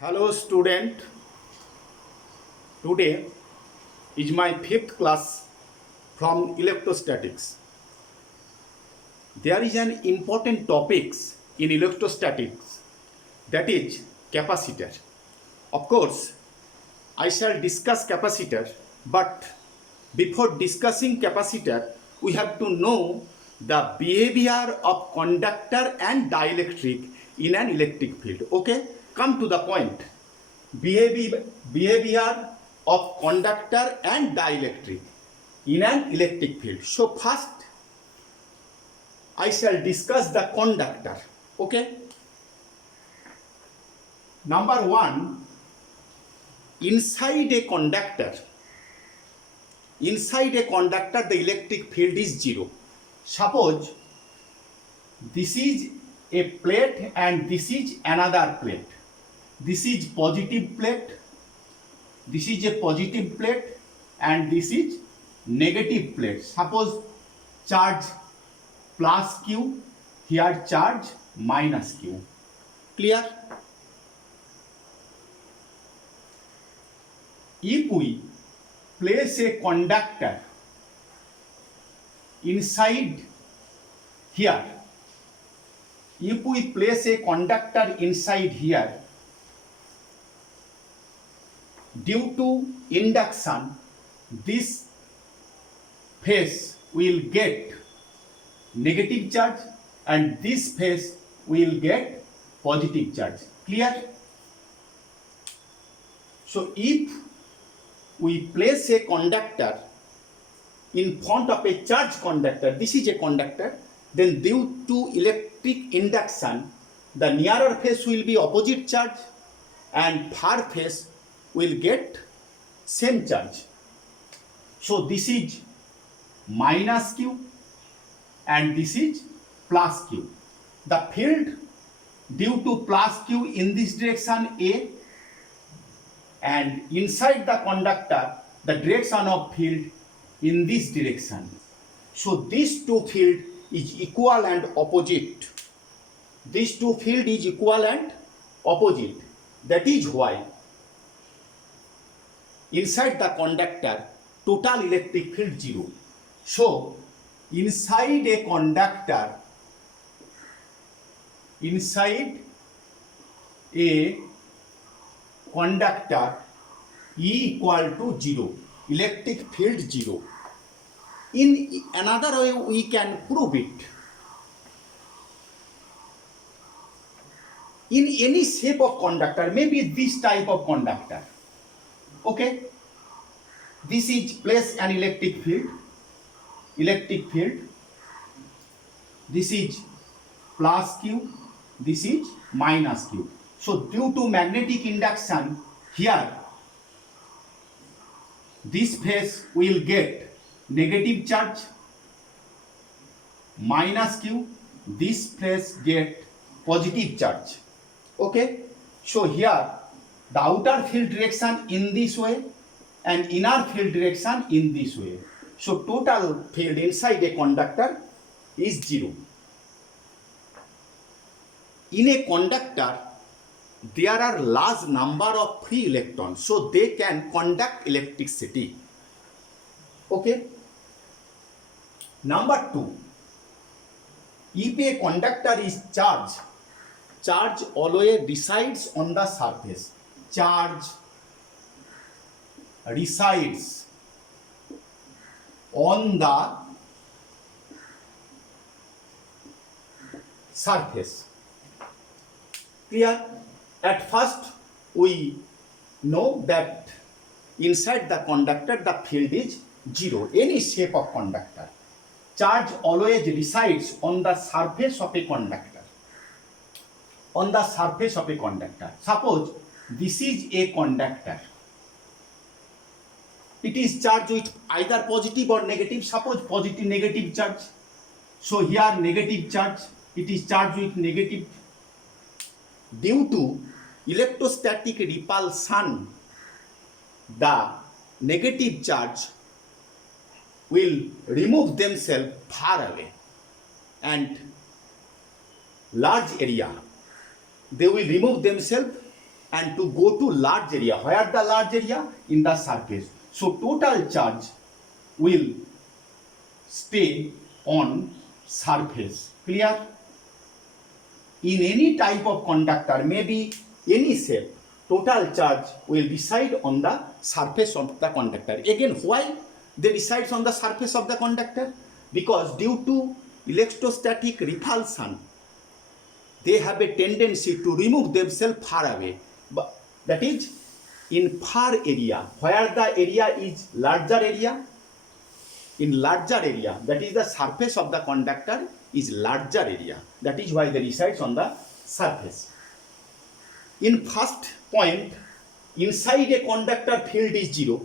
Hello student, today is my fifth class from electrostatics. There is an important topics in electrostatics, that is capacitor. Of course, I shall discuss capacitor, but before discussing capacitor, we have to know the behavior of conductor and dielectric in an electric field. Okay, come to the point. Behavior of conductor and dielectric in an electric field. So first I shall discuss the conductor. Okay. Number one, inside a conductor the electric field is zero. Suppose this is a plate and this is another plate. This is positive plate, this is a positive plate, and this is negative plate. Suppose charge plus Q, here charge minus Q. Clear? If we place a conductor inside here, due to induction, this face will get negative charge and this face will get positive charge. Clear? So if we place a conductor in front of a charged conductor, this is a conductor, then due to electric induction, the nearer face will be opposite charge and far face will get same charge. So this is minus Q and this is plus Q. The field due to plus Q in this direction A, and inside the conductor the direction of field in this direction. So these two field is equal and opposite. These two field is equal and opposite. That is why inside the conductor total electric field zero. So inside a conductor, E equal to zero, electric field zero. In another way we can prove it. In any shape of conductor, maybe this type of conductor. Okay, this is place an electric field. This is plus Q, this is minus Q. So due to magnetic induction, here this face will get negative charge minus Q, this face get positive charge. Okay, so here the outer field direction in this way and inner field direction in this way. So total field inside a conductor is zero. In a conductor there are large number of free electrons, so they can conduct electricity. Okay. Number two, if a conductor is charged, charge always resides on the surface. Charge resides on the surface. Clear? At first we know that inside the conductor the field is zero, any shape of conductor. Charge always resides on the surface of a conductor. On the surface of a conductor. Suppose this is a conductor. It is charged with either positive or negative. Suppose positive, negative charge. So here negative charge, it is charged with negative. Due to electrostatic repulsion, the negative charge will remove themselves far away and large area. They will remove themselves and to go to large area. Where the large area? In the surface. So total charge will stay on surface. Clear? In any type of conductor, maybe any shape, total charge will reside on the surface of the conductor. Again, why they resides on the surface of the conductor? Because due to electrostatic repulsion, they have a tendency to remove themselves far away. But that is in far area, where the area is larger area, in larger area, that is the surface of the conductor is larger area. That is why they resides on the surface. In first point, inside a conductor field is zero.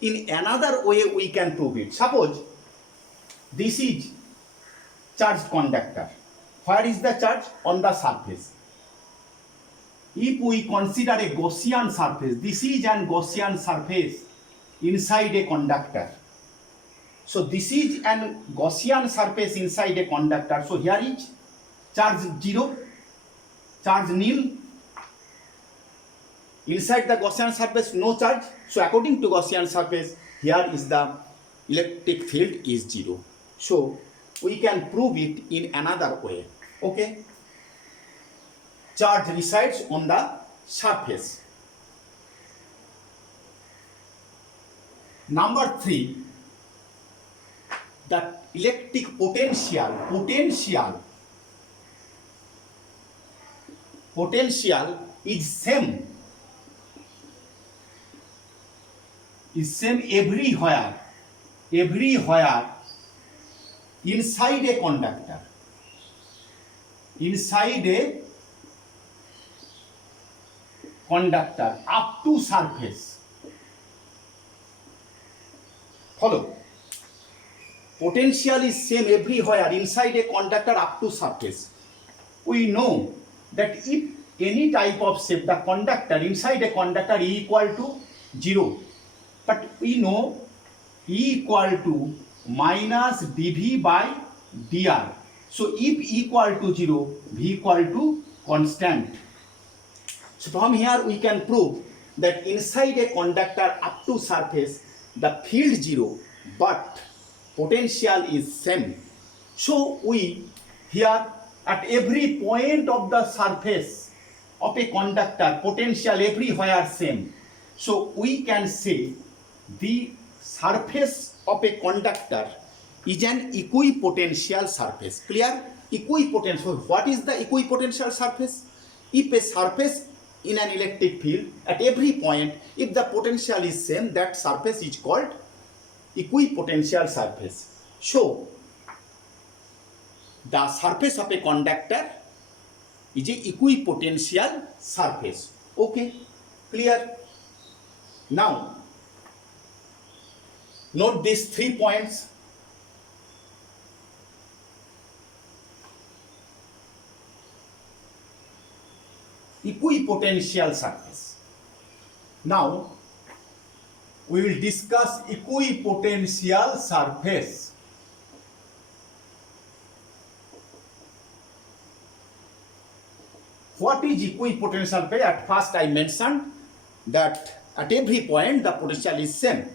In another way we can prove it. Suppose this is charged conductor. Where is the charge? On the surface. If we consider a Gaussian surface, this is an Gaussian surface inside a conductor. So this is an Gaussian surface inside a conductor. So here is charge 0, charge nil. Inside the Gaussian surface, no charge. So according to Gaussian surface, here is the electric field is 0. So we can prove it in another way. Okay? Charge resides on the surface. Number 3, the electric potential is same everywhere inside a conductor, up to surface. Follow. Potential is same everywhere inside a conductor up to surface. We know that if any type of shape, the conductor inside a conductor E equal to 0, but we know E equal to minus dV by dr. So if E equal to 0, V equal to constant. So from here we can prove that inside a conductor up to surface the field 0, but potential is same. So we here at every point of the surface of a conductor, potential everywhere same. So we can say the surface of a conductor is an equipotential surface. Clear? Equipotential. What is the equipotential surface? If a surface in an electric field at every point, if the potential is same, that surface is called equipotential surface. So the surface of a conductor is a equipotential surface. Okay, clear? Now note these 3 points. Equipotential surface. Now we will discuss equipotential surface. What is equipotential surface? At first I mentioned that at every point the potential is same.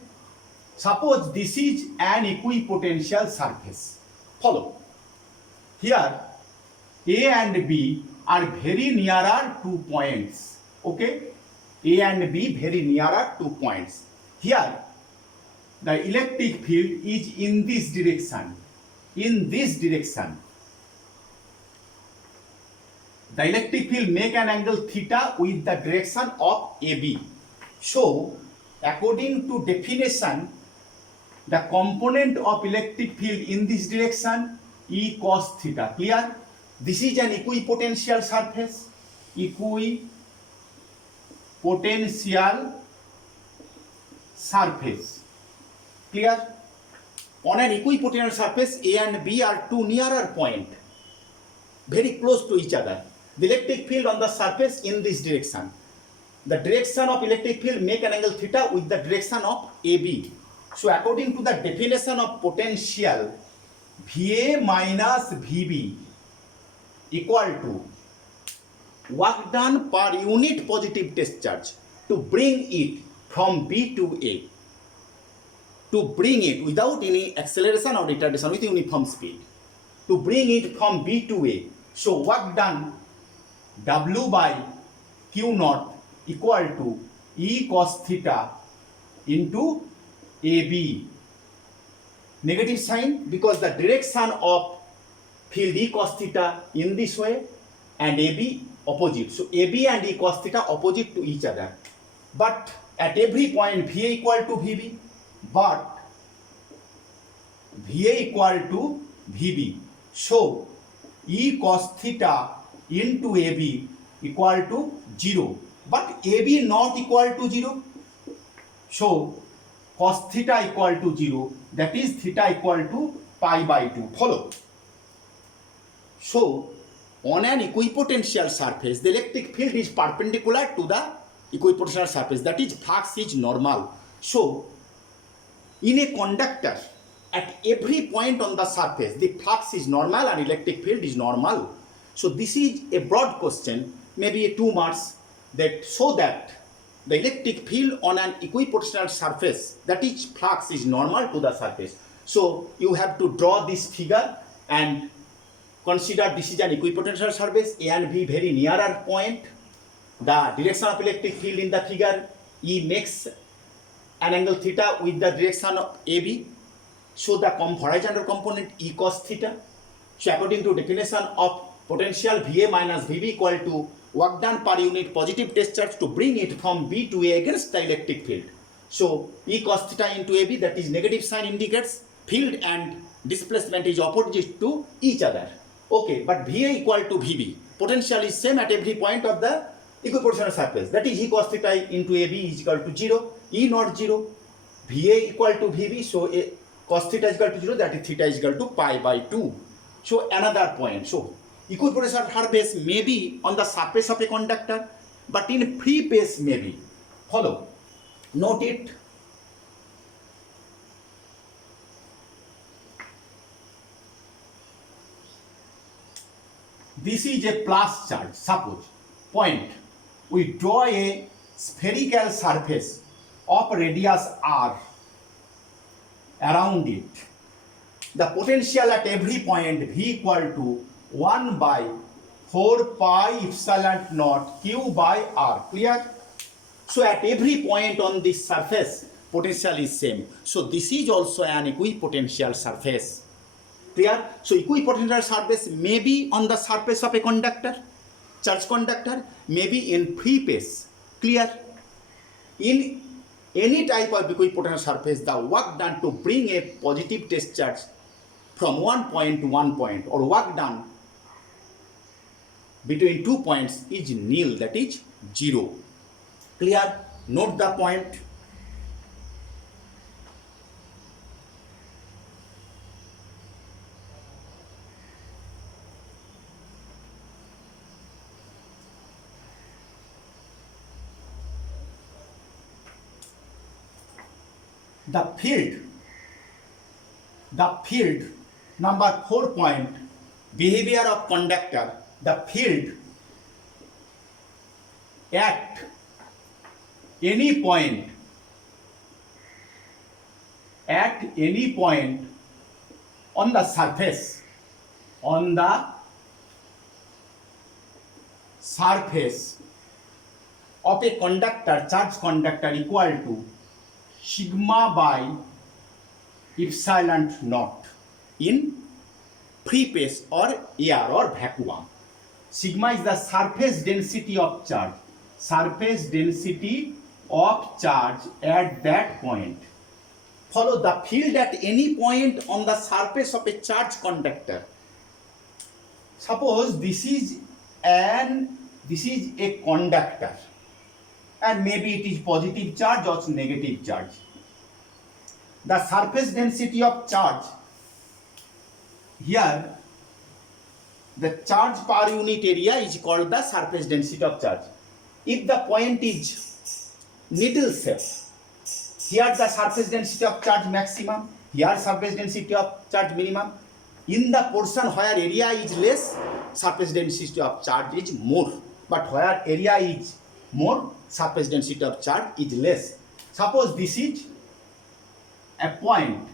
Suppose this is an equipotential surface. Follow. Here A and B are very nearer 2 points. Okay? A and B very nearer 2 points. Here the electric field is in this direction. In this direction. The electric field make an angle theta with the direction of AB. So according to definition, the component of electric field in this direction E cos theta. Clear? This is an equipotential surface. Equipotential surface. Clear? On an equipotential surface, A and B are two nearer points, very close to each other. The electric field on the surface in this direction. The direction of electric field make an angle theta with the direction of AB. So according to the definition of potential, VA minus VB equal to work done per unit positive test charge to bring it from B to A, to bring it without any acceleration or retardation with uniform speed, to bring it from B to A. So work done W by Q naught equal to E cos theta into AB. Negative sign because the direction of field E cos theta in this way and AB opposite. So AB and E cos theta opposite to each other. But at every point VA equal to VB. But VA equal to VB. So E cos theta into AB equal to 0. But AB not equal to 0. So cos theta equal to 0, that is theta equal to pi by 2. Follow. So on an equipotential surface, the electric field is perpendicular to the equipotential surface, that is flux is normal. So in a conductor, at every point on the surface, the flux is normal and electric field is normal. So this is a broad question, maybe a 2 marks, that so that the electric field on an equipotential surface, that is flux is normal to the surface. So you have to draw this figure and consider this is an equipotential surface, A and B very nearer point. The direction of electric field in the figure, E makes an angle theta with the direction of AB. So the horizontal component E cos theta. So according to definition of potential, VA minus VB equal to work done per unit positive test charge to bring it from B to A against the electric field. So E cos theta into AB, that is negative sign, indicates field and displacement is opposite to each other. Okay, but VA equal to VB. Potential is same at every point of the equipotential surface. That is E cos theta into AB is equal to 0. E not 0. VA equal to VB. So A cos theta is equal to 0. That is theta is equal to pi by 2. So another point. So equipotential surface may be on the surface of a conductor, but in free space may be. Follow. Note it. This is a plus charge. Suppose point, we draw a spherical surface of radius r around it. The potential at every point V equal to 1 by 4 pi epsilon naught Q by R. Clear? So at every point on this surface, potential is same. So this is also an equipotential surface. Clear? So equipotential surface may be on the surface of a conductor, charge conductor, may be in free space. Clear? In any type of equipotential surface, the work done to bring a positive test charge from one point to one point, or work done between 2 points is nil, that is 0. Clear? Note the point. The field number 4 point, behavior of conductor. The field at any point on the surface of a conductor, charge conductor, equal to sigma by epsilon naught in free space or air or vacuum. Sigma is the surface density of charge. Surface density of charge at that point. Follow. The field at any point on the surface of a charge conductor. Suppose this is a conductor, and maybe it is positive charge or negative charge. The surface density of charge, here the charge per unit area is called the surface density of charge. If the point is needle shape, here the surface density of charge maximum, here surface density of charge minimum. In the portion where area is less, surface density of charge is more. but where area is more, surface density of charge is less. Suppose this is a point.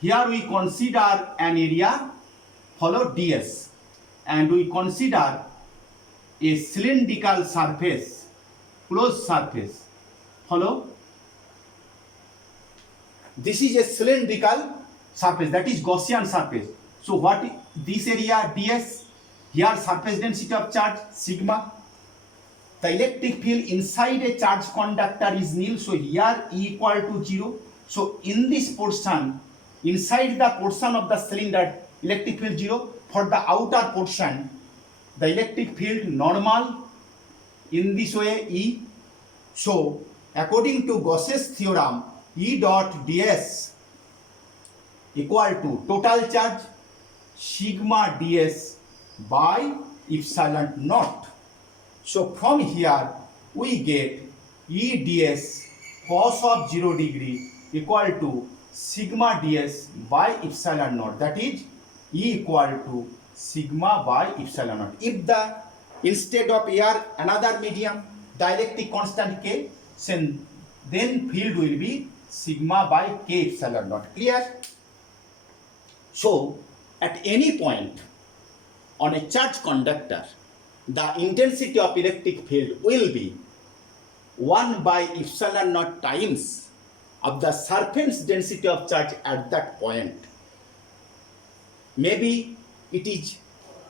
Here we consider an area follow ds, and we consider a cylindrical surface, closed surface, follow. This is a cylindrical surface, that is Gaussian surface. So what this area ds, here surface density of charge sigma. The electric field inside a charge conductor is nil, so here E equal to 0. So in this portion, inside the portion of the cylinder, electric field 0. For the outer portion, the electric field normal, in this way E. So according to Gauss's theorem, E dot ds equal to total charge sigma ds by epsilon naught. So from here we get E ds cos of 0 degree equal to sigma ds by epsilon naught, that is E equal to sigma by epsilon naught. If the instead of air another medium, dielectric constant K, then field will be sigma by K epsilon naught. Clear? So at any point on a charge conductor, the intensity of electric field will be 1 by epsilon naught times of the surface density of charge at that point. Maybe it is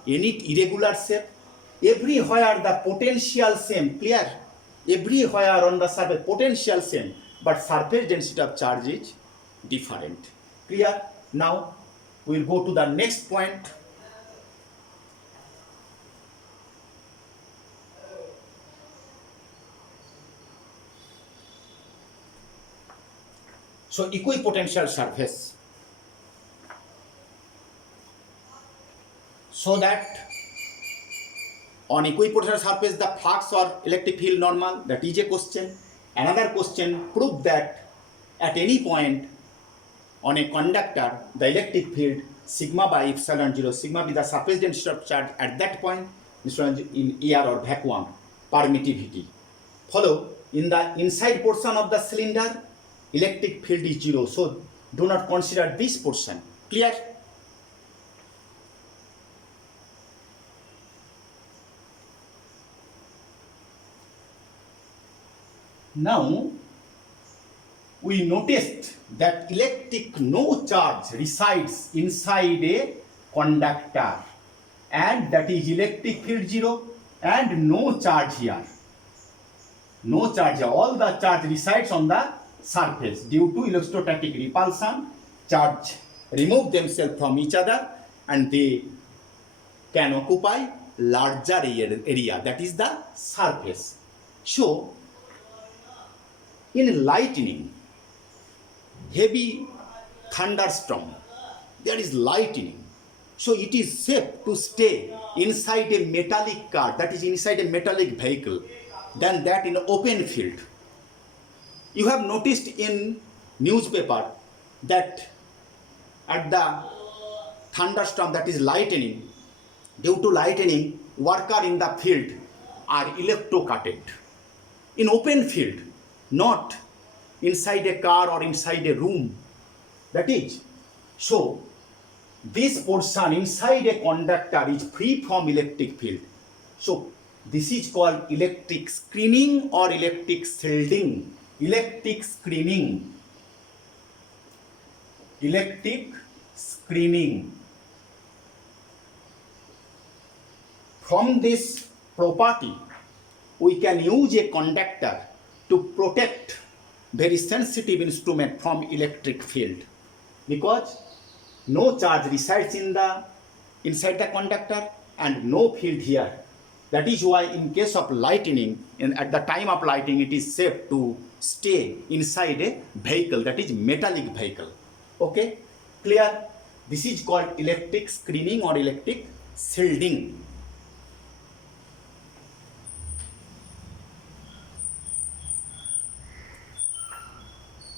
any irregular shape. Everywhere the potential same, clear? Everywhere on the surface potential same, but surface density of charge is different. Clear? Now we will go to the next point. So equipotential surface. So that on equipotential surface the flux or electric field normal, that is a question. Another question, prove that at any point on a conductor the electric field sigma by epsilon 0, sigma be the surface density of charge at that point in air or vacuum, permittivity. Follow, in the inside portion of the cylinder electric field is 0, so do not consider this portion. Clear? Now we noticed that no charge resides inside a conductor, and that is electric field 0 and no charge here. No charge here. All the charge resides on the surface. Due to electrostatic repulsion, charge remove themselves from each other and they can occupy larger area, that is the surface. So in lightning, heavy thunderstorm, there is lightning. So it is safe to stay inside a metallic car, that is inside a metallic vehicle, than that in open field. You have noticed in newspaper that at the thunderstorm, that is lightning, due to lightning, worker in the field are electrocuted. In open field, not inside a car or inside a room. That is, so this portion inside a conductor is free from electric field. So this is called electric screening or electric shielding. Electric screening. Electric screening. From this property, we can use a conductor to protect very sensitive instrument from electric field, because no charge resides inside the conductor and no field here. That is why in case of lightning, at the time of lightning, it is safe to stay inside a vehicle, that is metallic vehicle. Okay, clear? This is called electric screening or electric shielding.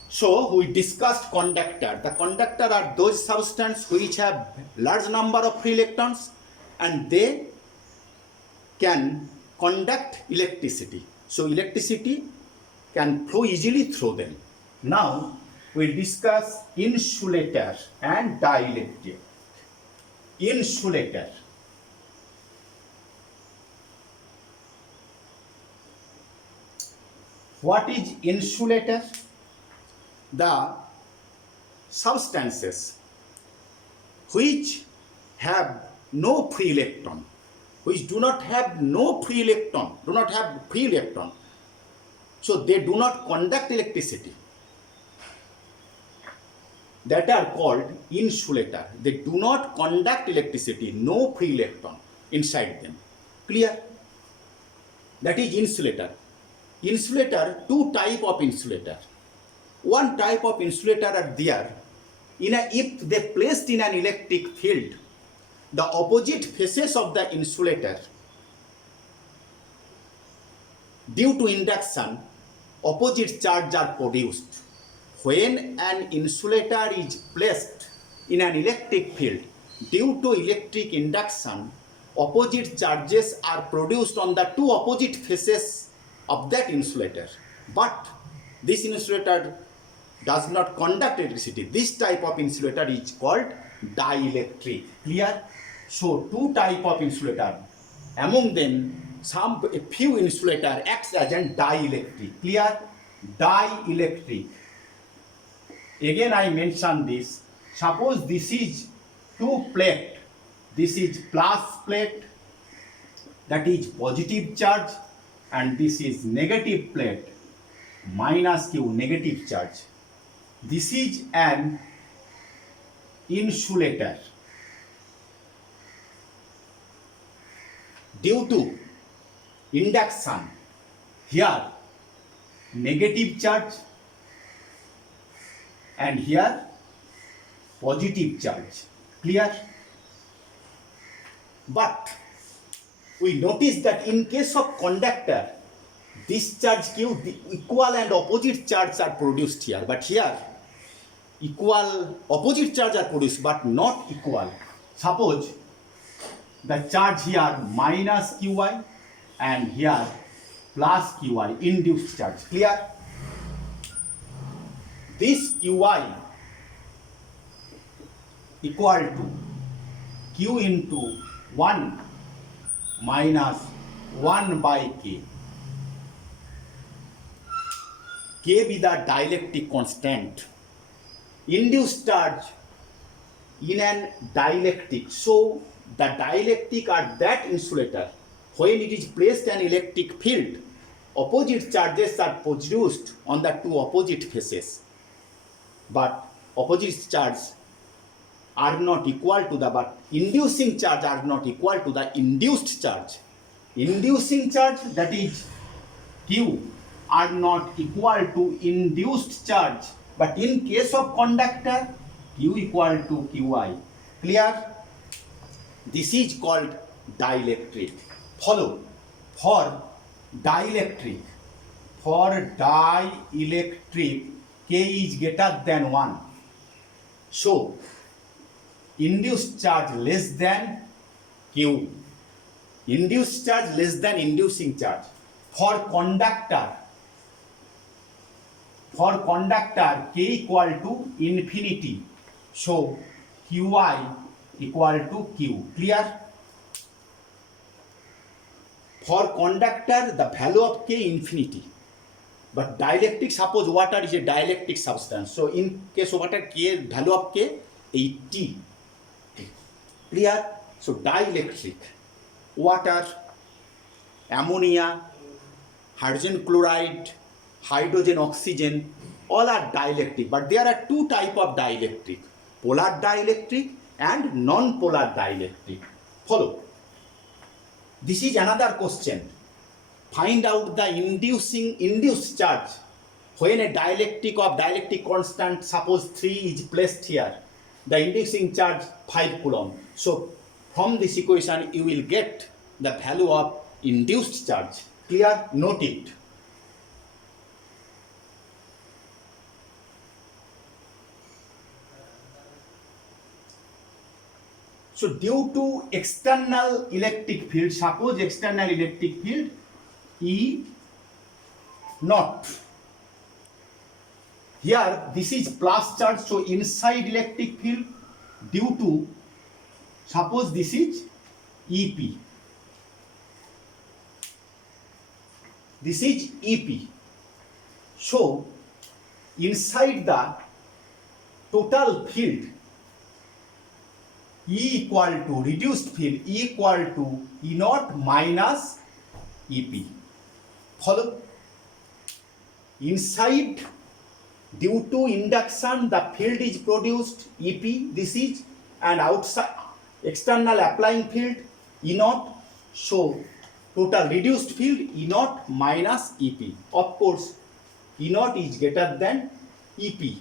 So we discussed conductor. The conductor are those substances which have large number of free electrons and they can conduct electricity. So electricity can flow easily through them. Now we'll discuss insulator and dielectric. Insulator. What is insulator? The substances which have no free electron, which do not have free electron, so they do not conduct electricity, that are called insulator. They do not conduct electricity, no free electron inside them. Clear? That is insulator. Insulator, two type of insulator. One type of insulator are there. If they placed in an electric field, the opposite faces of the insulator, due to induction, opposite charge are produced. When an insulator is placed in an electric field, due to electric induction, opposite charges are produced on the two opposite faces of that insulator. But this insulator does not conduct electricity. This type of insulator is called dielectric. Clear? So two type of insulator. Among them, a few insulator acts as a dielectric. Clear? Dielectric. Again I mention this. Suppose this is two plate. This is plus plate, that is positive charge, and this is negative plate, minus Q, negative charge. This is an insulator. Due to induction, here negative charge and here positive charge. Clear? But we notice that in case of conductor, this charge Q, the equal and opposite charges are produced here. But here, equal opposite charge are produced, but not equal. Suppose the charge here minus Qi and here plus Qi, induced charge. Clear? This Qi equal to Q into 1 minus 1 by K. K be the dielectric constant. Induced charge in an dielectric. So the dielectric are that insulator. When it is placed in electric field, opposite charges are produced on the two opposite faces. But opposite charges are not equal to the, but inducing charge are not equal to the induced charge. Inducing charge, that is Q, are not equal to induced charge. But in case of conductor, Q equal to Qi. Clear? This is called dielectric. Follow. For dielectric, K is greater than 1. So, induced charge less than Q. Induced charge less than inducing charge. For conductor, K equal to infinity. So, Qi equal to Q. Clear? For conductor, the value of K infinity. But dielectric, suppose water is a dielectric substance. So, in case of water, K, value of K, 80. Clear? So, dielectric. Water, ammonia, hydrogen chloride, hydrogen oxygen, all are dielectric. But there are two types of dielectric. Polar dielectric and non-polar dielectric. Follow. This is another question. Find out the induced charge. When a dielectric constant, suppose 3 is placed here, the inducing charge 5 Coulomb. So from this equation you will get the value of induced charge. Clear? Note it. So due to external electric field, suppose external electric field E naught. Here this is plus charge, so inside electric field due to, suppose this is EP. This is EP. So inside the total field E equal to reduced field E equal to E naught minus EP. Follow? Inside, due to induction, the field is produced EP, this is, and outside external applying field E naught. So total reduced field E naught minus EP. Of course, E naught is greater than EP.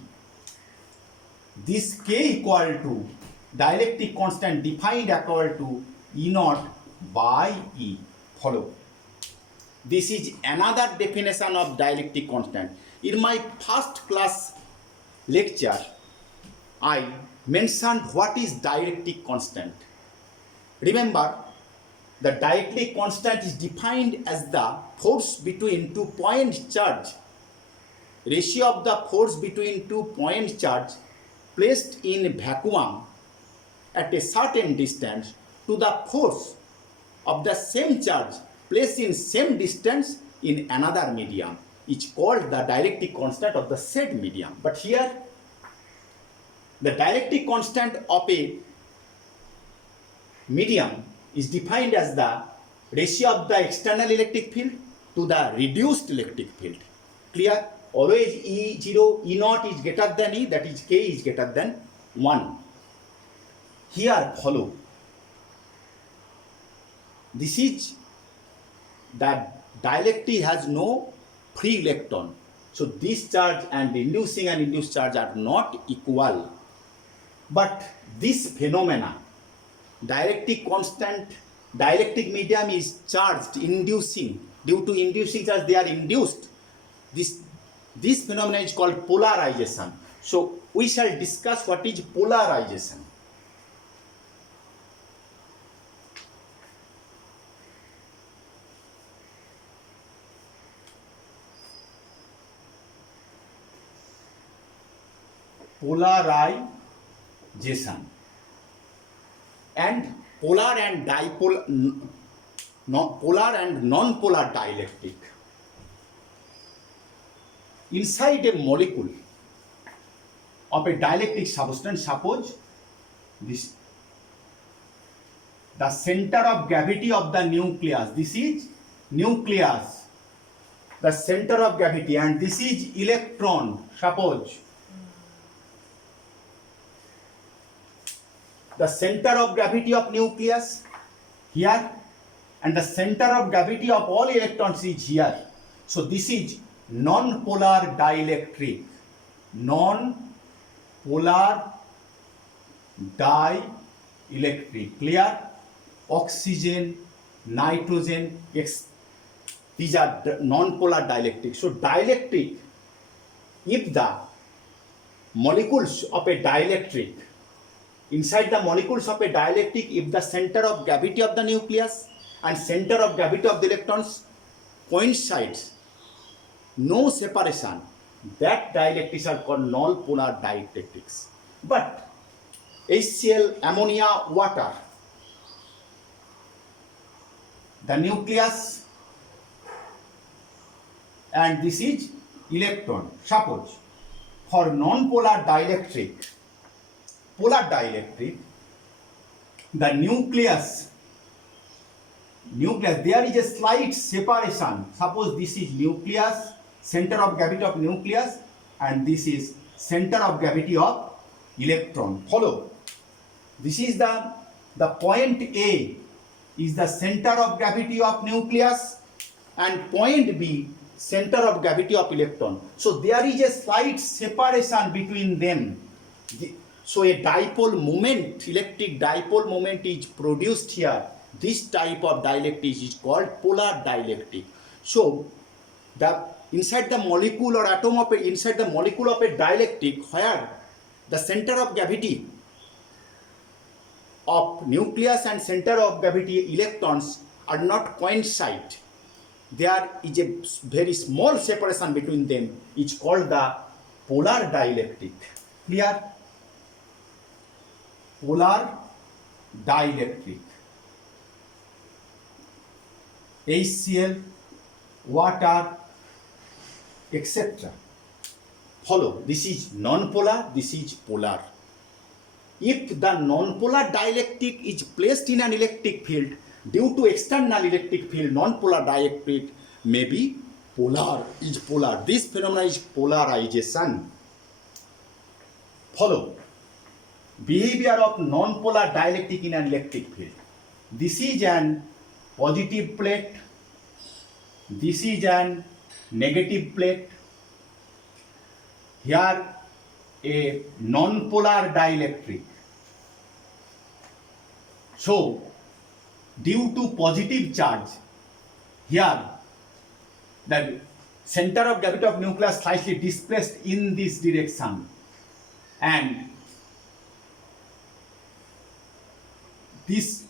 This K equal to dielectric constant defined equal to E naught by E. Follow. This is another definition of dielectric constant. In my first class lecture, I mentioned what is dielectric constant. Remember, the dielectric constant is defined as the force between 2 point charge, ratio of the force between 2 point charge placed in vacuum at a certain distance to the force of the same charge placed in same distance in another medium is called the dielectric constant of the said medium. But here the dielectric constant of a medium is defined as the ratio of the external electric field to the reduced electric field. Clear? Always E0, E naught is greater than E, that is K is greater than 1. Here follow. This is that dielectric has no free electron. So this charge and inducing and induced charge are not equal. But this phenomena, dielectric constant, dielectric medium is charged, inducing, due to inducing charge they are induced. This phenomenon is called polarization. So we shall discuss what is polarization. Polarization and polar and dipole, polar and non-polar dielectric. Inside a molecule of a dielectric substance, suppose this, the center of gravity of the nucleus, this is nucleus, the center of gravity, and this is electron, suppose. The center of gravity of nucleus here, and the center of gravity of all electrons is here. So this is non-polar dielectric. Non-polar dielectric. Clear? Oxygen, nitrogen, these are non-polar dielectric. So dielectric, if the molecules of a dielectric, inside the molecules of a dielectric, if the center of gravity of the nucleus and center of gravity of the electrons coincides, no separation, that dielectrics are called non-polar dielectrics. But HCl, ammonia, water, the nucleus, and this is electron. Suppose for non-polar dielectric, polar dielectric, the nucleus, there is a slight separation. Suppose this is nucleus, center of gravity of nucleus, and this is center of gravity of electron. Follow. This is the point A is the center of gravity of nucleus, and point B center of gravity of electron. So there is a slight separation between them. So a dipole moment, electric dipole moment is produced here. This type of dielectric is called polar dielectric. So the inside the molecule or atom of inside the molecule of a dielectric, where the center of gravity of nucleus and center of gravity electrons are not coincide. There is a very small separation between them, is called the polar dielectric. Clear? Polar dielectric. HCl, water, etc. Follow. This is non-polar, this is polar. If the non-polar dielectric is placed in an electric field, due to external electric field, non-polar dielectric may be polar, is polar. This phenomenon is polarization. Follow. Behavior of non-polar dielectric in an electric field. This is an positive plate, this is an negative plate. Here a non-polar dielectric. So, due to positive charge, here the center of gravity of nucleus slightly displaced in this direction, and this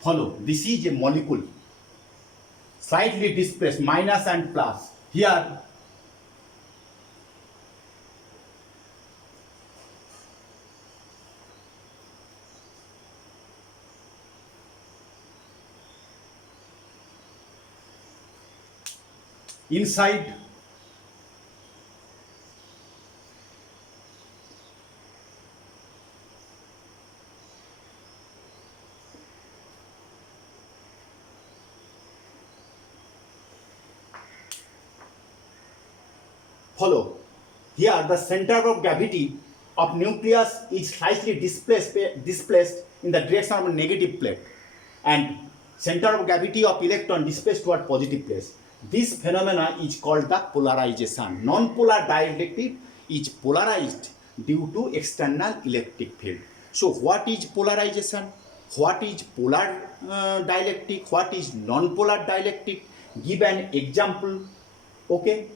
follow. This is a molecule slightly displaced, minus and plus. Here inside follow. Here the center of gravity of nucleus is slightly displaced in the direction of a negative plate, and center of gravity of electron displaced toward positive place. This phenomena is called the polarization. Non-polar dielectric is polarized due to external electric field. So what is polarization? What is polar dielectric? What is non-polar dielectric? Give an example. Okay?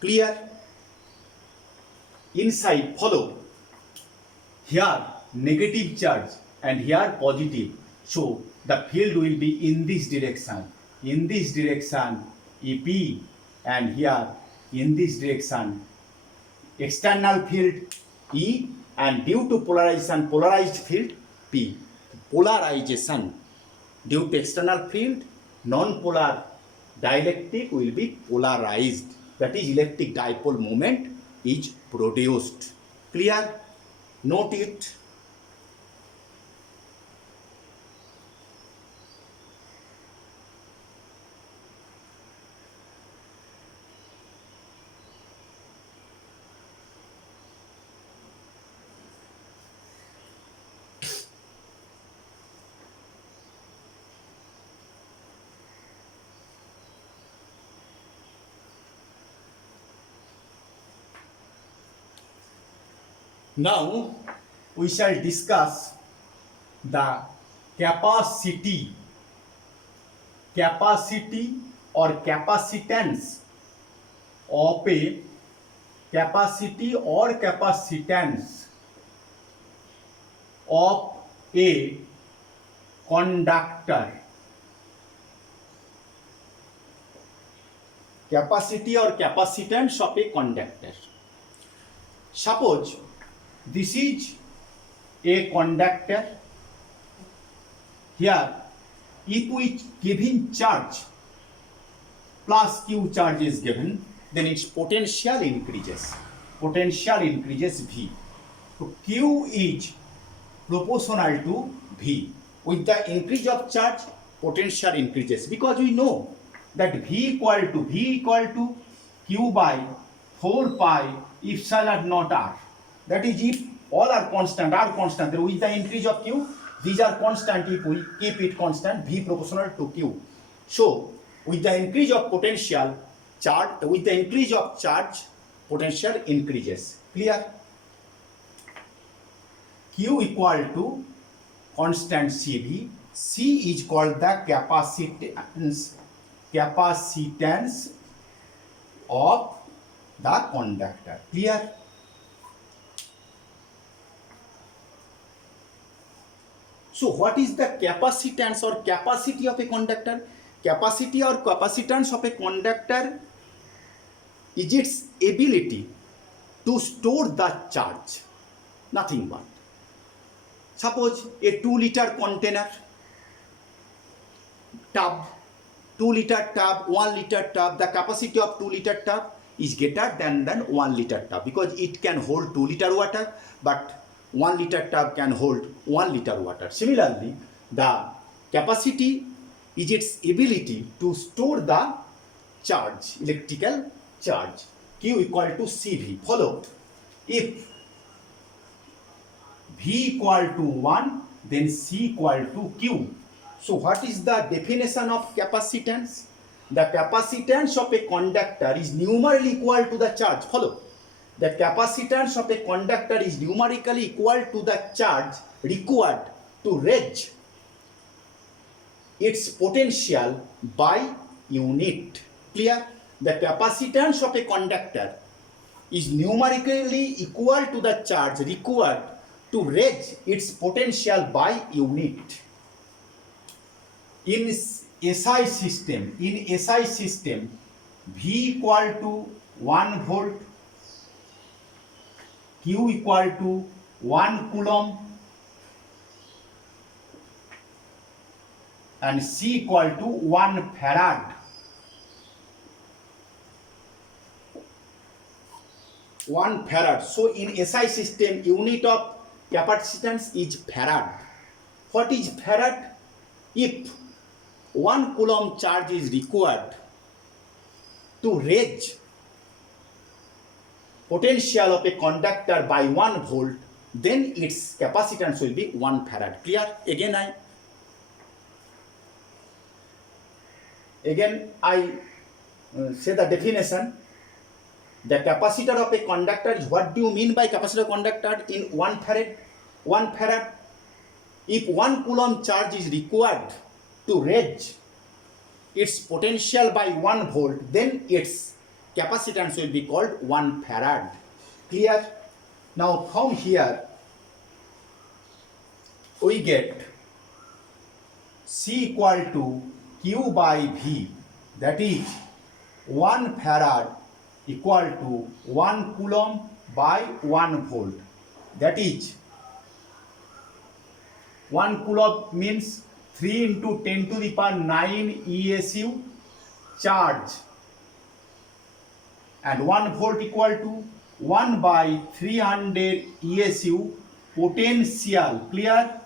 Clear? Inside, follow. Here negative charge and here positive. So the field will be in this direction. In this direction EP, and here in this direction external field E, and due to polarization polarized field P. Polarization due to external field, non-polar dielectric will be polarized. That is, electric dipole moment is produced. Clear? Note it. Now we shall discuss the capacity or capacitance of a capacity or capacitance of a conductor. Capacity or capacitance of a conductor. Suppose this is a conductor. Here, if we given charge plus Q charge is given, then its potential increases. Potential increases V. So Q is proportional to V. With the increase of charge, potential increases, because we know that V equal to Q by 4 pi epsilon naught R. That is, if all are constant, then with the increase of Q, these are constant. If we keep it constant, V proportional to Q. So, with the increase of potential, charge, potential increases. Clear? Q equal to constant CV. C is called the capacitance of the conductor. Clear? So what is the capacitance or capacity of a conductor? Capacity or capacitance of a conductor is its ability to store the charge, nothing but. Suppose a 2-liter container tub, 2-liter tub, 1-liter tub, the capacity of 2-liter tub is greater than 1-liter tub because it can hold 2-liter water, but 1-liter tub can hold 1-liter water. Similarly, the capacity is its ability to store the charge, electrical charge. Q equal to CV. Follow. If V equal to 1, then C equal to Q. So what is the definition of capacitance? The capacitance of a conductor is numerically equal to the charge. Follow. The capacitance of a conductor is numerically equal to the charge required to raise its potential by unit. Clear? The capacitance of a conductor is numerically equal to the charge required to raise its potential by unit. In SI system, V equal to 1 volt, Q equal to 1 coulomb, and C equal to 1 farad. 1 farad. So in SI system, unit of capacitance is farad. What is farad? If 1 coulomb charge is required to raise potential of a conductor by 1 volt, then its capacitance will be 1 farad. Clear? Again I say the definition. The capacitor of a conductor is, what do you mean by capacitor conductor in 1 farad? 1 farad. If 1 coulomb charge is required to raise its potential by 1 volt, then its capacitance will be called 1 farad. Clear? Now from here we get C equal to Q by V, that is 1 farad equal to 1 coulomb by 1 volt. That is 1 coulomb means 3 into 10 to the power 9 ESU charge, and 1 volt equal to 1 by 300 ESU potential. Clear?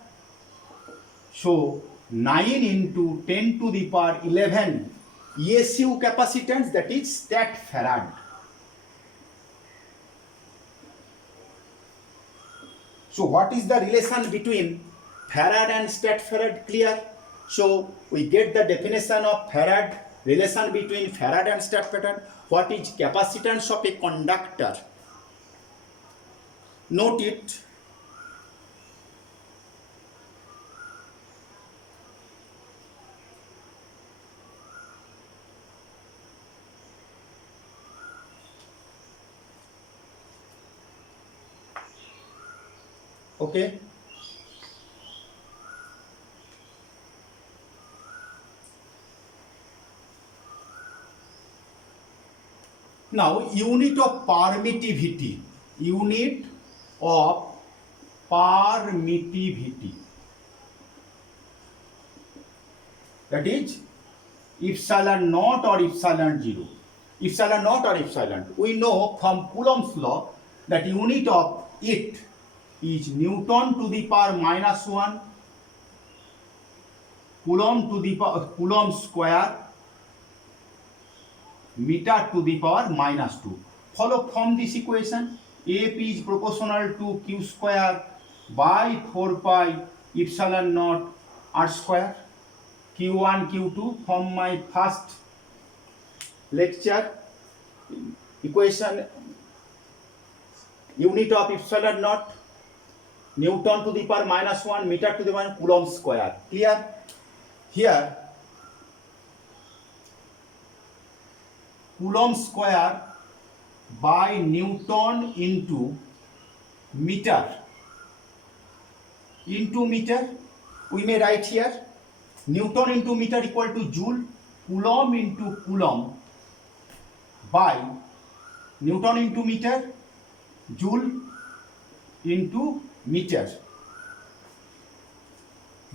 So 9 into 10 to the power 11 ESU capacitance, that is stat farad. So what is the relation between farad and stat farad? Clear? So we get the definition of farad, relation between farad and stat farad. What is capacitance of a conductor? Note it. Okay. Now unit of permittivity. Unit of permittivity. That is epsilon naught or epsilon 0. Epsilon naught or epsilon 2. We know from Coulomb's law that unit of it is Newton to the power minus 1 Coulomb to the power Coulomb square meter to the power minus 2. Follow from this equation. AP is proportional to Q square by 4 pi epsilon naught R square. Q1 Q2 from my first lecture. Equation, unit of epsilon naught Newton to the power minus 1 meter to the power Coulomb square. Clear? Here Coulomb square by Newton into meter we may write here Newton into meter equal to joule, coulomb into coulomb by Newton into meter, joule into meter.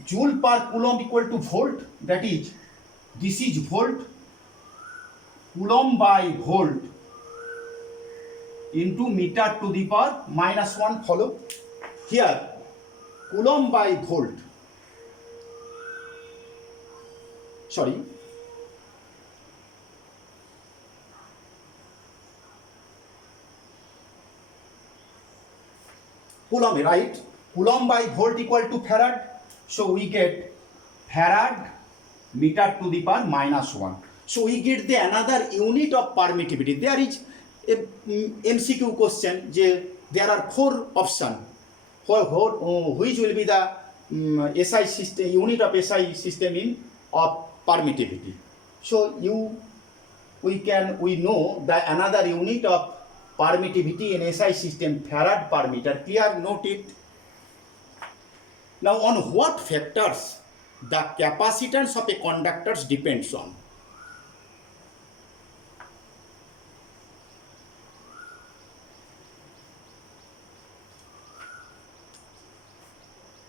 Joule per coulomb equal to volt, that is, this is volt, coulomb by volt into meter to the power -1. Follow here, coulomb by volt, sorry, coulomb, right? Coulomb by volt equal to farad, so we get farad meter to the power -1. So we get the another unit of permittivity. There is a MCQ question, there are 4 options which will be the SI system, unit of SI system in of permittivity. So we know the another unit of permittivity in SI system, farad per meter. Clear? Note it. Now, on what factors the capacitance of a conductor depends on?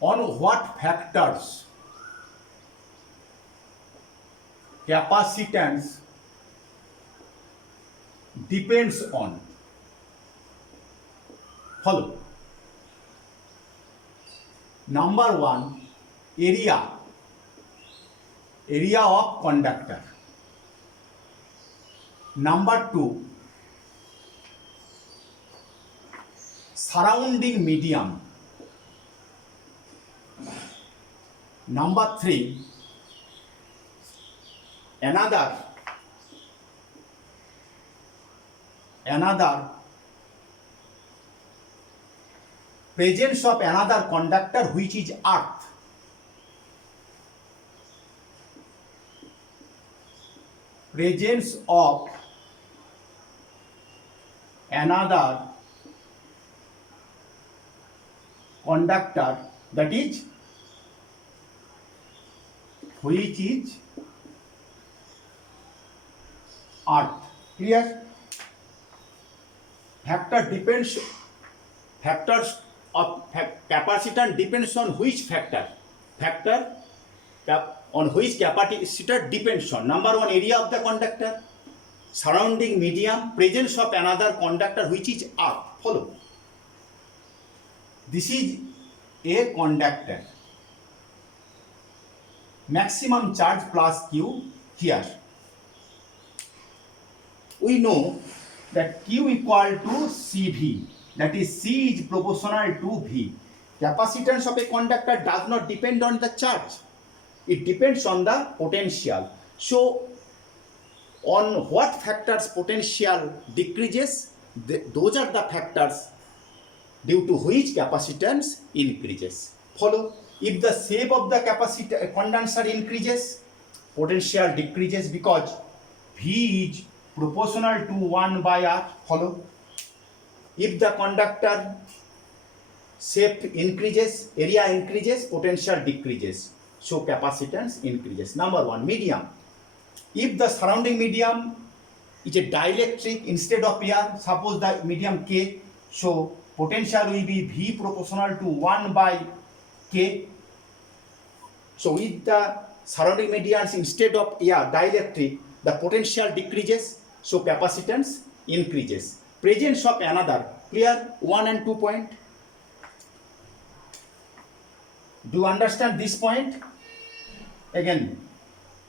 On what factors capacitance depends on? Follow. Number 1, area of conductor. Number 2, surrounding medium. Number 3, another presence of another conductor, which is earth. Presence of another conductor, that is, which is earth. Clear? Factors of capacitance depends on which factor? On which capacitor depends on? Number 1, area of the conductor, surrounding medium, presence of another conductor, which is earth. Follow. This is a conductor. Maximum charge plus Q here. We know that Q equal to CV, that is C is proportional to V. Capacitance of a conductor does not depend on the charge, it depends on the potential. So on what factors potential decreases, those are the factors due to which capacitance increases. Follow. If the shape of the capacitor condenser increases, potential decreases because V is proportional to 1 by R. Follow. If the conductor shape increases, area increases, potential decreases, so capacitance increases. Number 1, medium. If the surrounding medium is a dielectric instead of air, suppose the medium K, so potential will be V proportional to 1 by K. So with the surrounding mediums instead of air, dielectric, the potential decreases, so capacitance increases. Presence of another. Clear? 1 and 2 point. Do you understand this point? Again,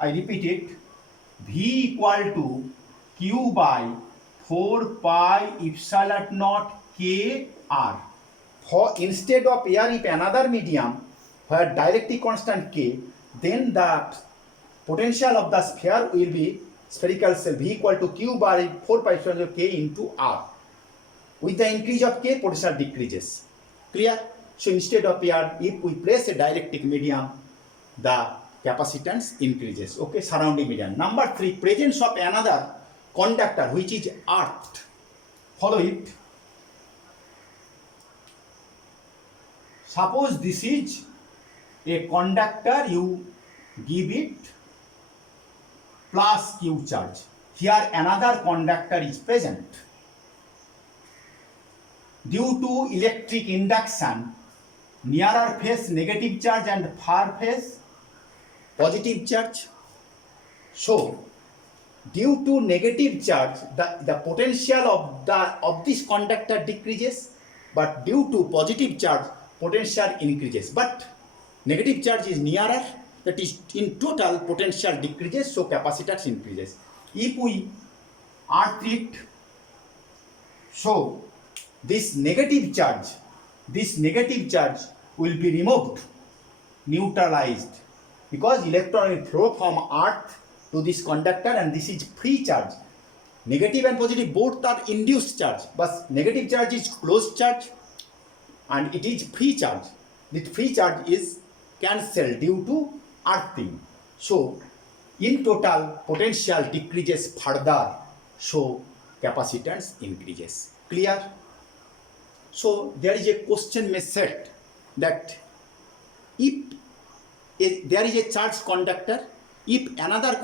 I repeat it. V equal to Q by 4 pi epsilon naught K R. For instead of air, if another medium where dielectric constant K, then the potential of the sphere will be spherical cell V equal to Q by 4 pi epsilon K into R. With the increase of K, potential decreases. Clear? So instead of air, if we place a dielectric medium, the capacitance increases. Okay, surrounding medium. Number 3, presence of another conductor, which is earth. Follow it. Suppose this is a conductor, you give it plus Q charge. Here another conductor is present. Due to electric induction, nearer face negative charge and far face positive charge. So, due to negative charge, the potential of this conductor decreases, but due to positive charge, potential increases. But negative charge is nearer, that is in total potential decreases, so capacitance increases. If we earth it, so this negative charge will be removed, neutralized, because electron will flow from earth to this conductor, and this is free charge. Negative and positive both are induced charge, but negative charge is closed charge and it is free charge. This free charge is cancelled due to earthing. So in total potential decreases further, so capacitance increases. Clear? So there is a question may set that if there is a charged conductor, if another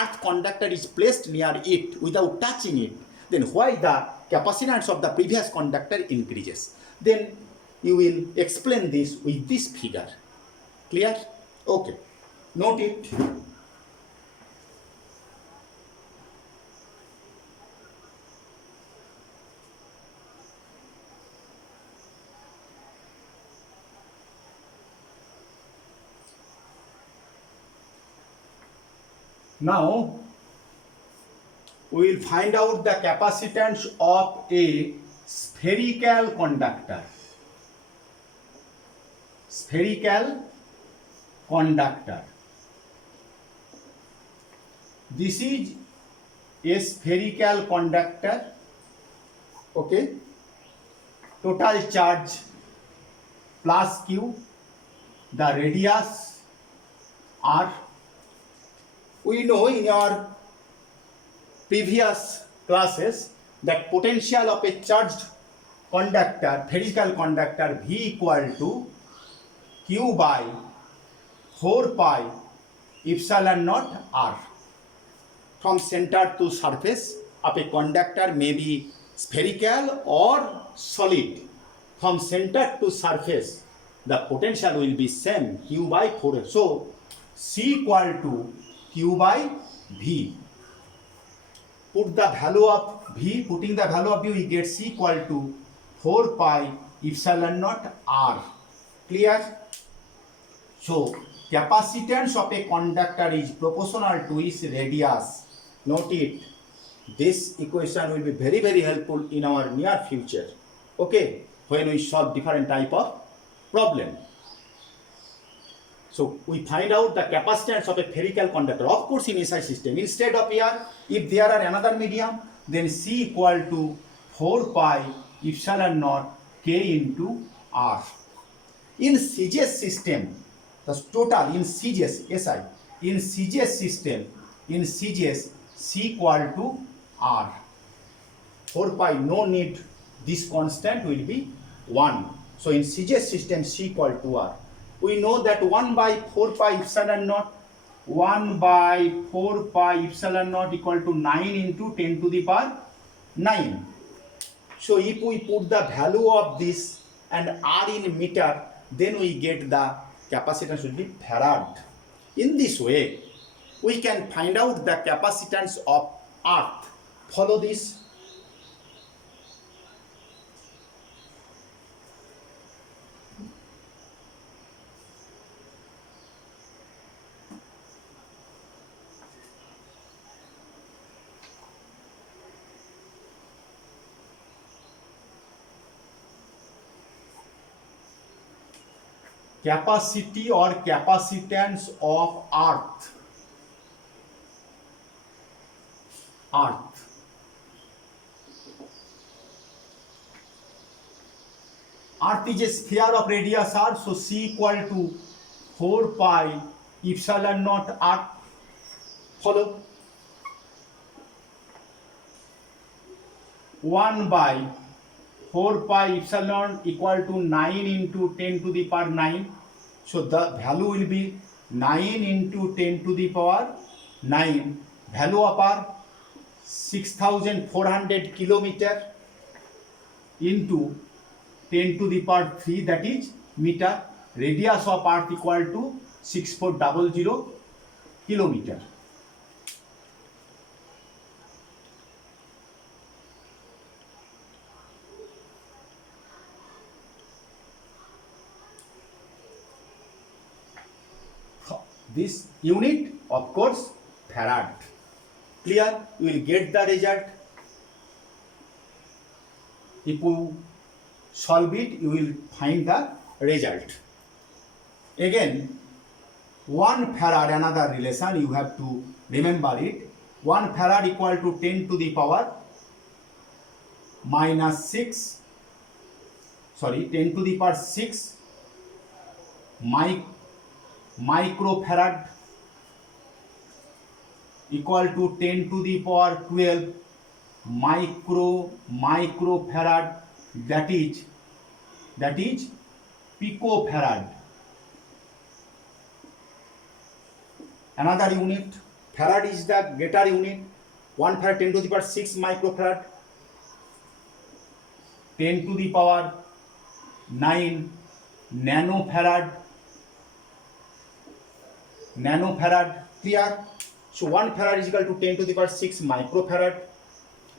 earth conductor is placed near it without touching it, then why the capacitance of the previous conductor increases? Then you will explain this with this figure. Clear? Okay. Note it. Now we will find out the capacitance of a spherical conductor. Spherical conductor. This is a spherical conductor. Okay. Total charge plus Q. The radius R. We know in our previous classes that potential of a charged conductor, spherical conductor, V equal to Q by 4 pi epsilon naught R. From center to surface of a conductor may be spherical or solid. From center to surface, the potential will be same, Q by 4. So C equal to Q by V. Putting the value of V, we get C equal to 4 pi epsilon naught R. Clear? So capacitance of a conductor is proportional to its radius. Note it. This equation will be very, very helpful in our near future. Okay, when we solve different type of problem. So we find out the capacitance of a spherical conductor. Of course, in SI system, instead of here, if there are another medium, then C equal to 4 pi epsilon naught K into R. In CGS system, the total in CGS SI, in CGS system, in CGS C equal to R. 4 pi, no need, this constant will be 1. So in CGS system C equal to R. We know that 1 by 4 pi epsilon naught, 1 by 4 pi epsilon naught equal to 9 into 10 to the power 9. So if we put the value of this and R in meter, then we get the capacitance will be farad. In this way, we can find out the capacitance of earth. Follow this. Capacity or capacitance of earth. Earth is a sphere of radius R, so C equal to 4 pi epsilon naught R. Follow. 1 by 4 pi epsilon equal to 9 into 10 to the power 9. So the value will be 9 into 10 to the power 9, value of our 6400 kilometer into 10 to the power 3, that is meter. Radius of earth equal to 6400 kilometer. This unit, of course, farad. Clear? You will get the result. If you solve it, you will find the result. Again, 1 farad, another relation, you have to remember it. 1 farad equal to 10 to the power minus 6, 10 to the power 6 microfarad equal to 10 to the power 12 microfarad, that is picofarad. Another unit, farad is the greater unit. 1 farad 10 to the power 6 microfarad, 10 to the power 9 nanofarad. Clear? So 1 farad is equal to 10 to the power 6 microfarad,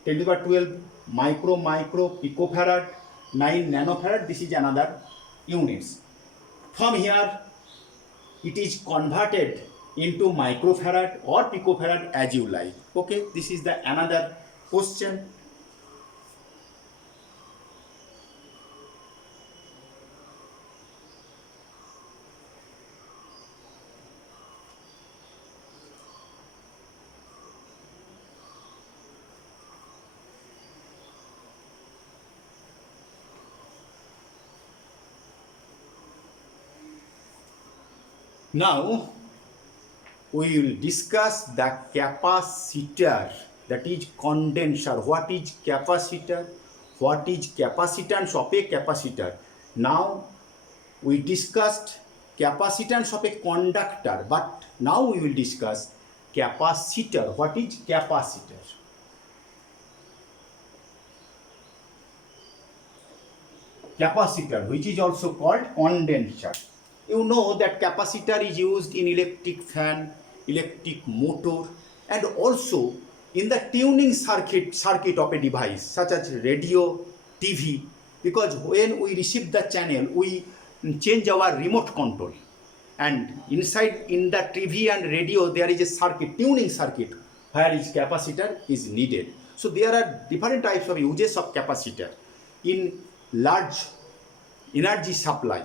10 to the power 12 micro picofarad, 9 nanofarad. This is another units. From here it is converted into microfarad or picofarad as you like. Okay, this is the another question. Now we will discuss the capacitor, that is condenser. What is capacitor? What is capacitance of a capacitor? Now we discussed capacitance of a conductor, but now we will discuss capacitor. What is capacitor? Capacitor, which is also called condenser. You know that capacitor is used in electric fan, electric motor, and also in the tuning circuit of a device such as radio, TV, because when we receive the channel, we change our remote control, and inside in the TV and radio there is a circuit, tuning circuit, where is capacitor is needed. So there are different types of uses of capacitor in large energy supply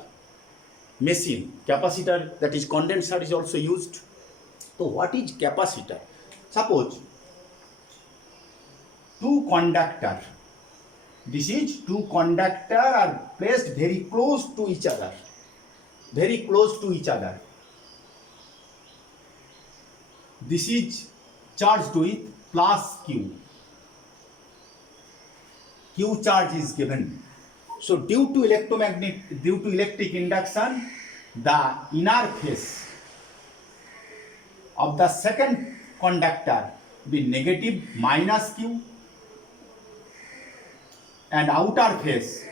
machine. Capacitor, that is condenser, is also used. So what is capacitor? Suppose two conductor, this is two conductor are placed very close to each other, This is charged with plus Q. Q charge is given. So due to electric induction, the inner phase of the second conductor be negative minus Q, and outer phase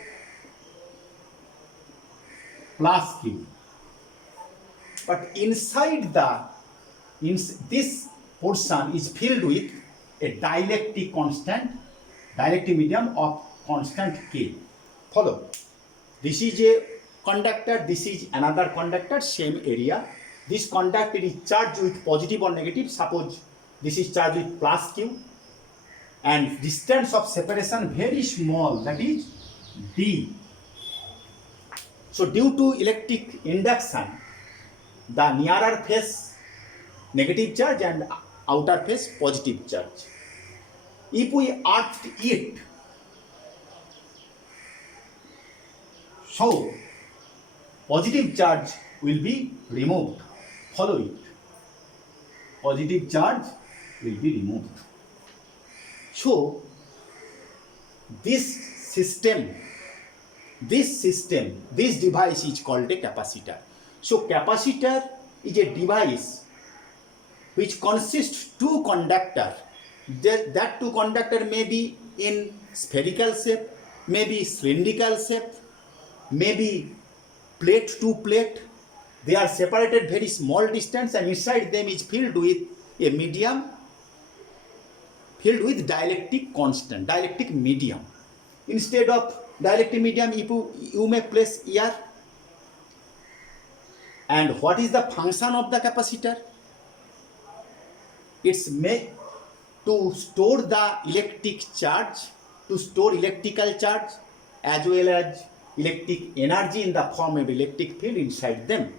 plus Q. But inside this portion is filled with a dielectric medium of constant K. Follow. This is a conductor, this is another conductor, same area. This conductor is charged with positive or negative. Suppose this is charged with plus Q, and distance of separation very small, that is D. So due to electric induction, the nearer phase negative charge and outer phase positive charge. If we earthed it, so positive charge will be removed. Follow it. Positive charge will be removed. So this device is called a capacitor. So capacitor is a device which consists two conductor. That two conductor may be in spherical shape, maybe cylindrical shape, maybe plate to plate. They are separated very small distance, and inside them is filled with a medium, filled with dielectric constant, dielectric medium. Instead of dielectric medium, you may place air. And what is the function of the capacitor? It's made to store the electric charge, to store electrical charge as well as electric energy in the form of electric field inside them.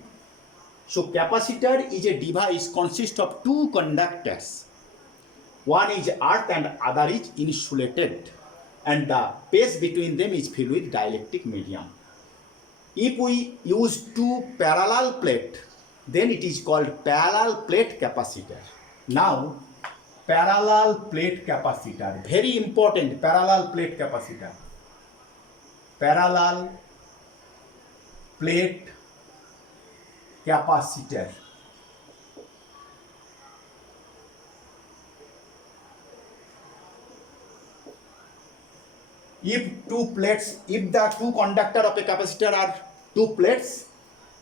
So capacitor is a device consists of two conductors. One is earth and other is insulated, and the space between them is filled with dielectric medium. If we use two parallel plate, then it is called parallel plate capacitor. Now, parallel plate capacitor, very important, parallel plate capacitor. Parallel plate capacitor. If the two conductor of a capacitor are two plates,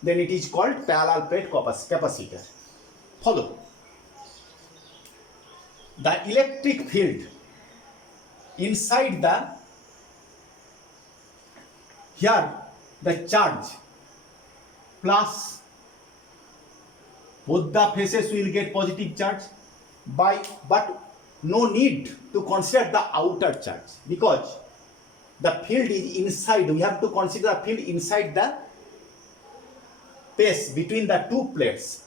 then it is called parallel plate capacitor. Follow. The electric field inside the charge plus both the faces will get positive charge but no need to consider the outer charge, because the field is inside. We have to consider the field inside the space between the two plates.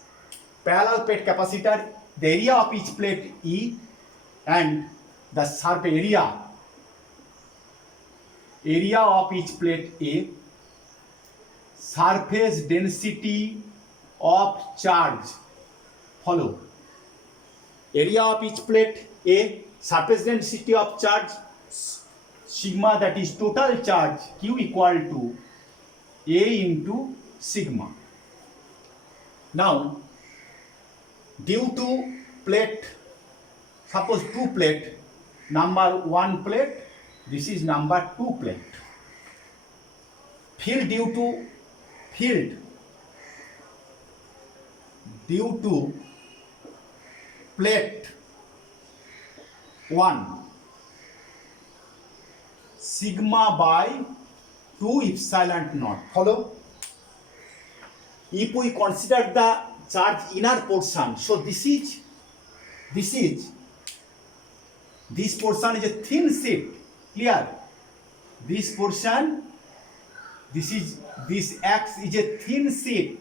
Parallel plate capacitor, the area of each plate E and the surface area of each plate A, surface density of charge. Follow. Area of each plate A, surface density of charge sigma, that is total charge Q equal to A into sigma. Now, due to plate, suppose two plate, number one plate, this is number two plate. Field due to plate 1, sigma by 2 epsilon naught. Follow? If we consider the charge inner portion, so this portion is a thin sheet. Clear? This portion, this X is a thin sheet,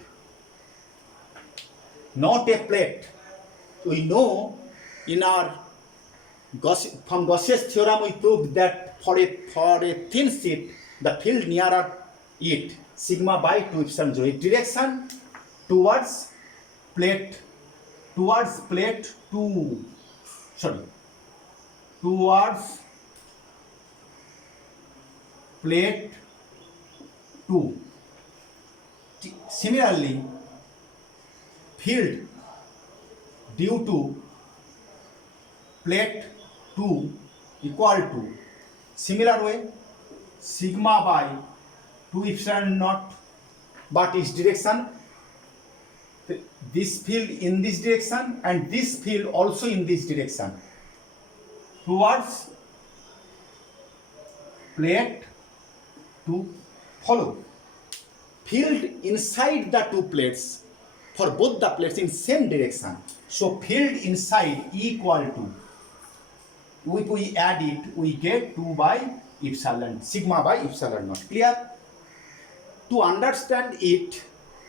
not a plate. We know from Gauss's theorem we proved that for a thin sheet, the field nearer it, sigma by 2 epsilon 0, direction towards plate 2. Towards plate 2. Similarly, field due to plate 2 equal to, similar way, sigma by 2 epsilon naught, but its direction, this field in this direction and this field also in this direction, towards plate 2. Follow. Field inside the two plates, for both the plates in same direction. So field inside equal to, if we add it, we get 2 by epsilon, sigma by epsilon naught. Clear? To understand it,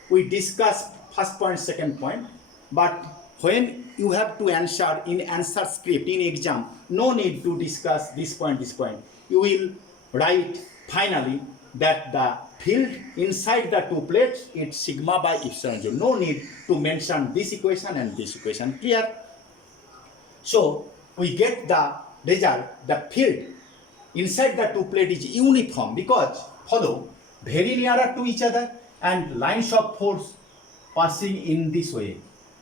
we discuss first point, second point, but when you have to answer in answer script in exam, no need to discuss this point, this point. You will write finally that the field inside the two plates is sigma by epsilon 0. No need to mention this equation and this equation. Clear? So we get the result, the field inside the two plates is uniform, because follow, very nearer to each other, and lines of force passing in this way,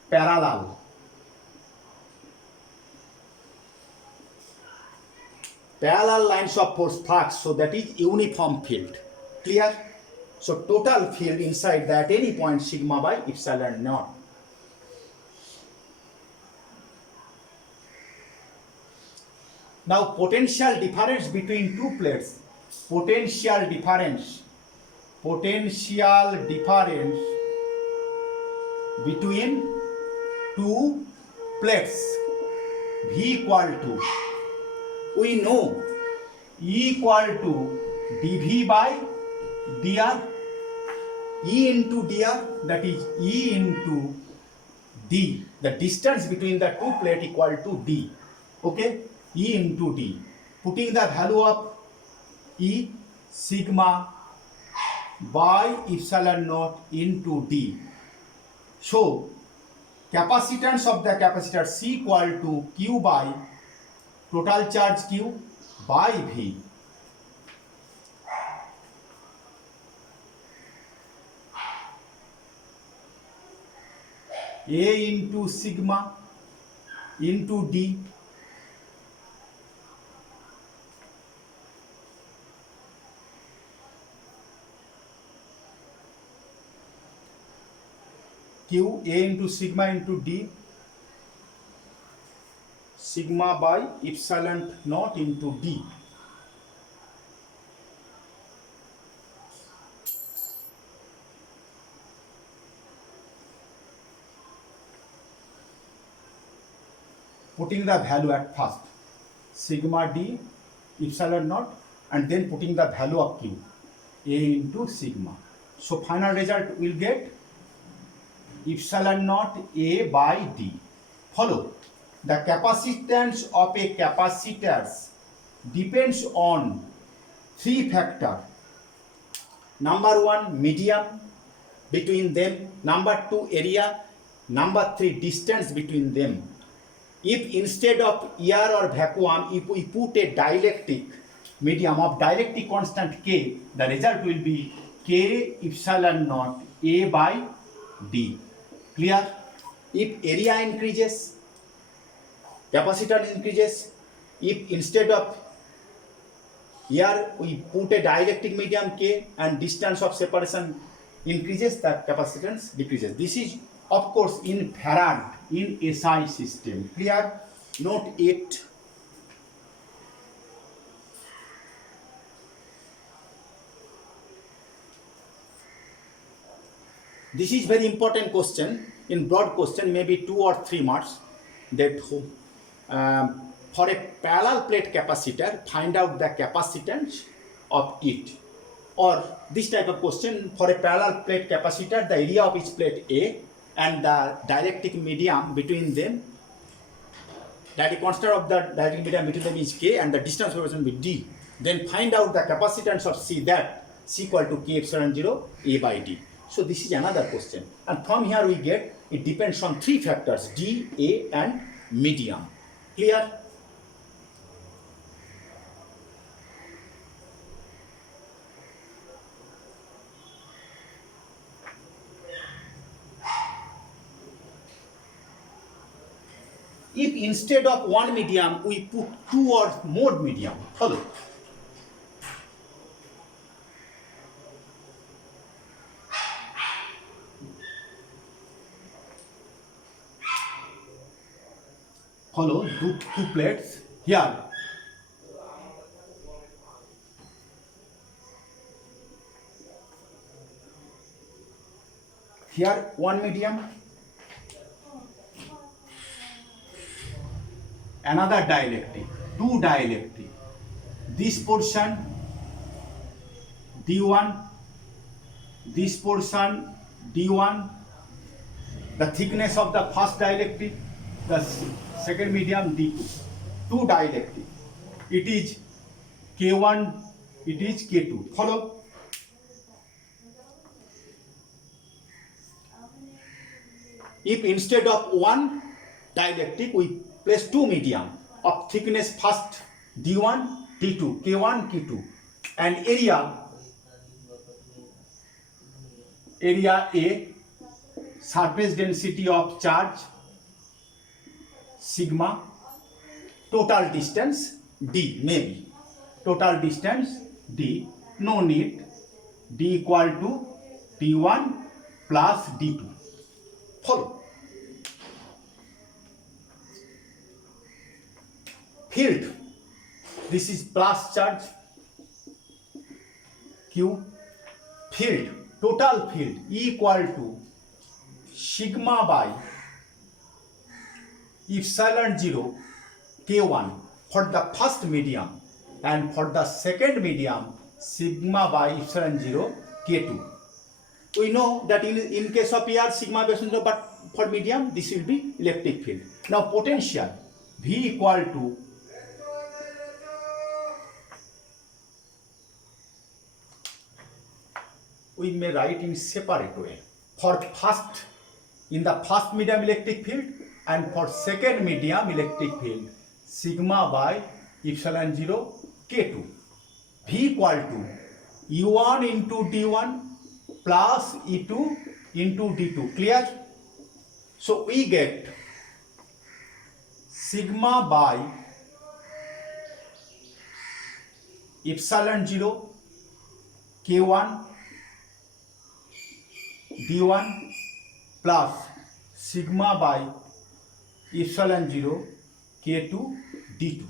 parallel. Parallel lines of force flux, so that is uniform field. Clear? So total field inside that any point sigma by epsilon naught. Now potential difference between two plates. Potential difference between two plates. V equal to, we know E equal to dV by dr, E into dr, that is E into d. The distance between the two plates equal to d. Okay, E into d. Putting the value of E, sigma by epsilon naught into d. So capacitance of the capacitor C equal to Q by total charge Q by V. A into sigma into D Q, A into sigma into D, sigma by epsilon naught into D. Putting the value at first, sigma D, epsilon naught, and then putting the value of Q, A into sigma. So final result will get epsilon naught A by D. Follow. The capacitance of a capacitor depends on three factors. Number one, medium between them. Number two, area. Number three, distance between them. If instead of air or vacuum, if we put a dielectric medium of dielectric constant K, the result will be K epsilon naught A by D. Clear? If area increases, capacitor increases. If instead of air we put a dielectric medium K and distance of separation increases, the capacitance decreases. This is of course in farad in SI system. Clear? Note it. This is very important question. In broad question, maybe 2 or 3 marks. That for a parallel plate capacitor, find out the capacitance of it. Or this type of question, for a parallel plate capacitor, the area of each plate A and the dielectric medium between them, that constant of the dielectric medium between them is K and the distance between with D. Then find out the capacitance of C, that C equal to K epsilon 0 A by D. So this is another question. And from here we get, it depends on three factors, D, A and medium. Clear? If instead of one medium we put two or more medium, follow. Follow two plates here. Here one medium, another dielectric, two dielectric. This portion D1, this portion D1, the thickness of the first dielectric, the second medium D2, two dielectric. It is K1, it is K2. Follow? If instead of one dielectric we place two medium of thickness first D1, D2, K1, K2, and area A, surface density of charge sigma, total distance d, maybe total distance d, no need, d equal to d1 plus d2. Follow. Field, this is plus charge q. Field, total field equal to sigma by epsilon 0 k1 for the first medium, and for the second medium sigma by epsilon 0 k2. We know that in case of air sigma by epsilon 0, but for medium this will be electric field. Now potential V equal to we may write in separate way. For first, in the first medium electric field, and for second medium electric field, sigma by epsilon 0 k2. V equal to E1 into D1 plus E2 into D2. Clear? So we get sigma by epsilon 0 k1 d1 plus sigma by epsilon 0 k2 d2.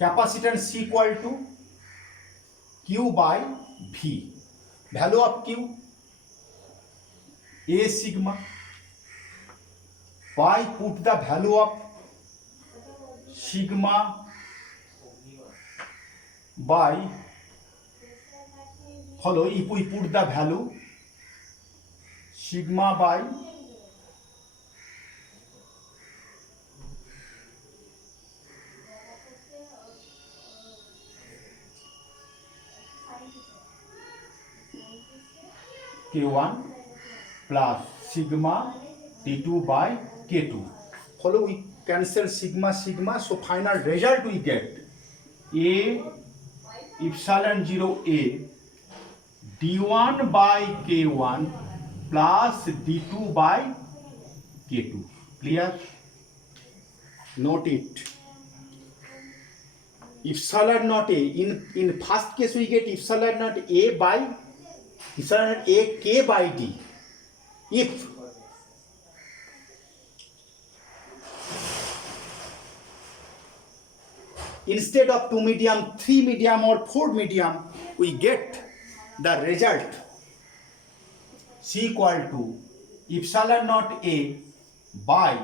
Capacitance equal to q by v. Value of q a sigma. Why put the value of sigma by, follow, if we put the value sigma by k1 plus sigma d2 by k2. Follow, we cancel sigma, so final result we get a epsilon 0 a d1 by k1 plus d2 by k2. Clear? Note it. Epsilon naught a, in first case we get epsilon naught a by epsilon naught a k by d. If instead of 2 medium, 3 medium or 4 medium, we get the result C equal to epsilon naught a by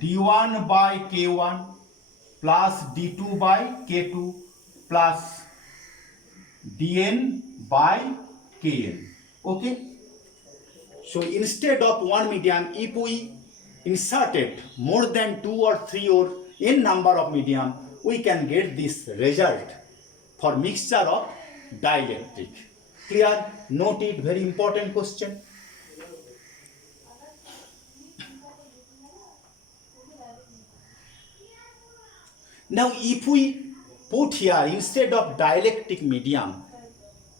d1 by k1 plus d2 by k2 plus dn by kn. Okay? So instead of 1 medium, if we inserted more than 2 or 3 or n number of medium, we can get this result for mixture of dielectric. Clear? Note it, very important question. Now if we put here instead of dielectric medium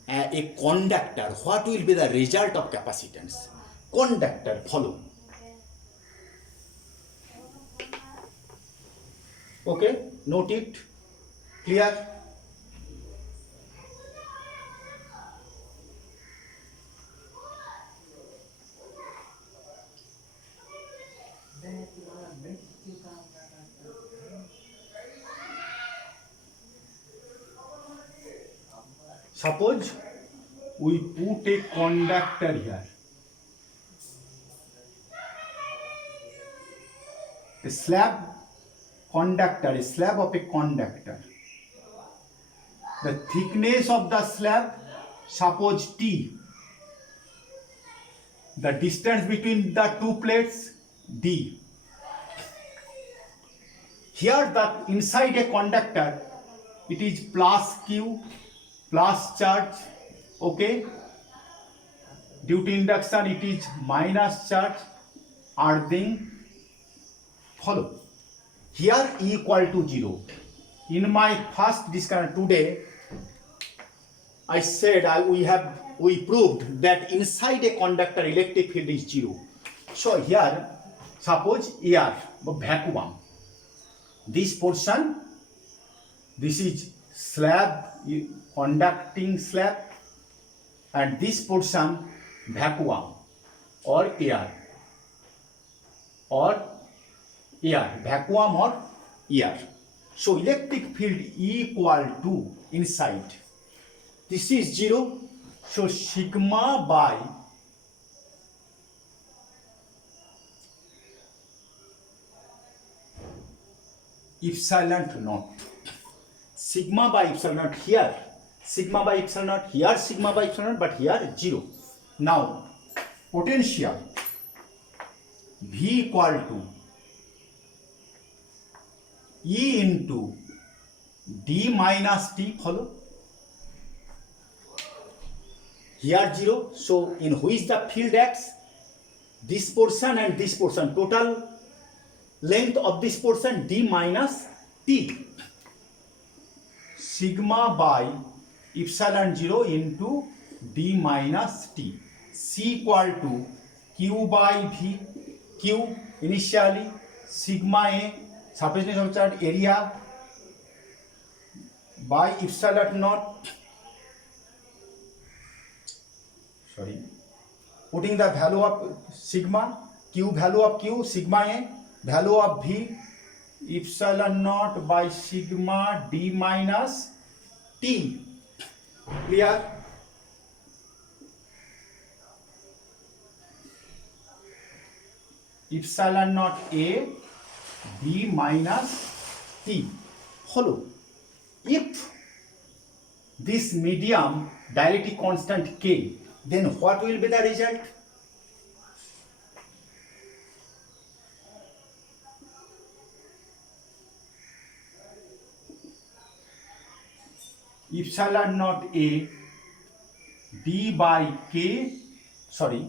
a conductor, what will be the result of capacitance? Conductor, follow. Okay, note it. Clear? Suppose we put a conductor here, a slab conductor, a slab of a conductor. The thickness of the slab, suppose T. The distance between the two plates, D. Here the inside a conductor, it is plus Q, plus charge, okay? Due to induction, it is minus charge, earthing. Follow. Here E equal to 0. In my first discussion today, I said we have we proved that inside a conductor electric field is zero. So here suppose air vacuum, this portion, this is slab, conducting slab, and this portion vacuum or air, vacuum or air. So electric field equal to inside, this is zero, so sigma by epsilon naught. Sigma by epsilon naught here, sigma by epsilon naught here, sigma by epsilon naught, but here zero. Now potential V equal to E into D minus T, follow. Here zero, so in which the field acts? This portion and this portion, total length of this portion D minus T. Sigma by epsilon 0 into D minus T. C equal to Q by V. Q initially sigma A, surface of charge area, by epsilon naught. Sorry, putting the value of sigma, Q value of Q, sigma A, value of V, epsilon naught by sigma D minus T. Clear? Epsilon naught A B minus T. Follow. If this medium dielectric constant K, then what will be the result? Epsilon naught A D by K, sorry,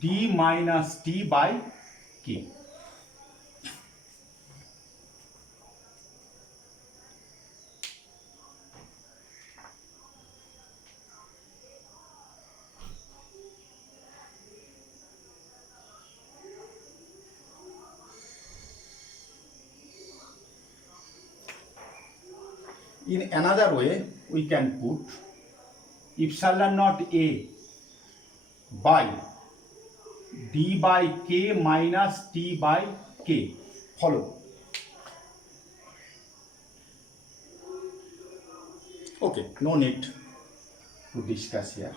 D minus T by K. In another way, we can put epsilon naught A by D by K minus T by K. Follow. Okay, no need to discuss here.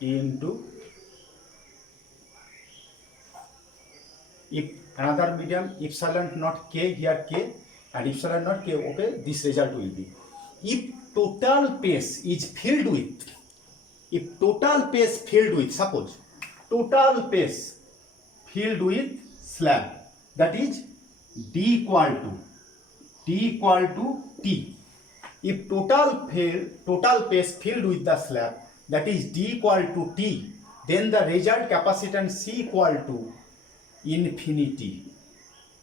Into if another medium epsilon naught K, here K, and epsilon naught K, okay, this result will be. If total pace is filled with, suppose total pace filled with slab, that is D equal to T. If total pace filled with the slab, that is D equal to T, then the result capacitance C equal to infinity.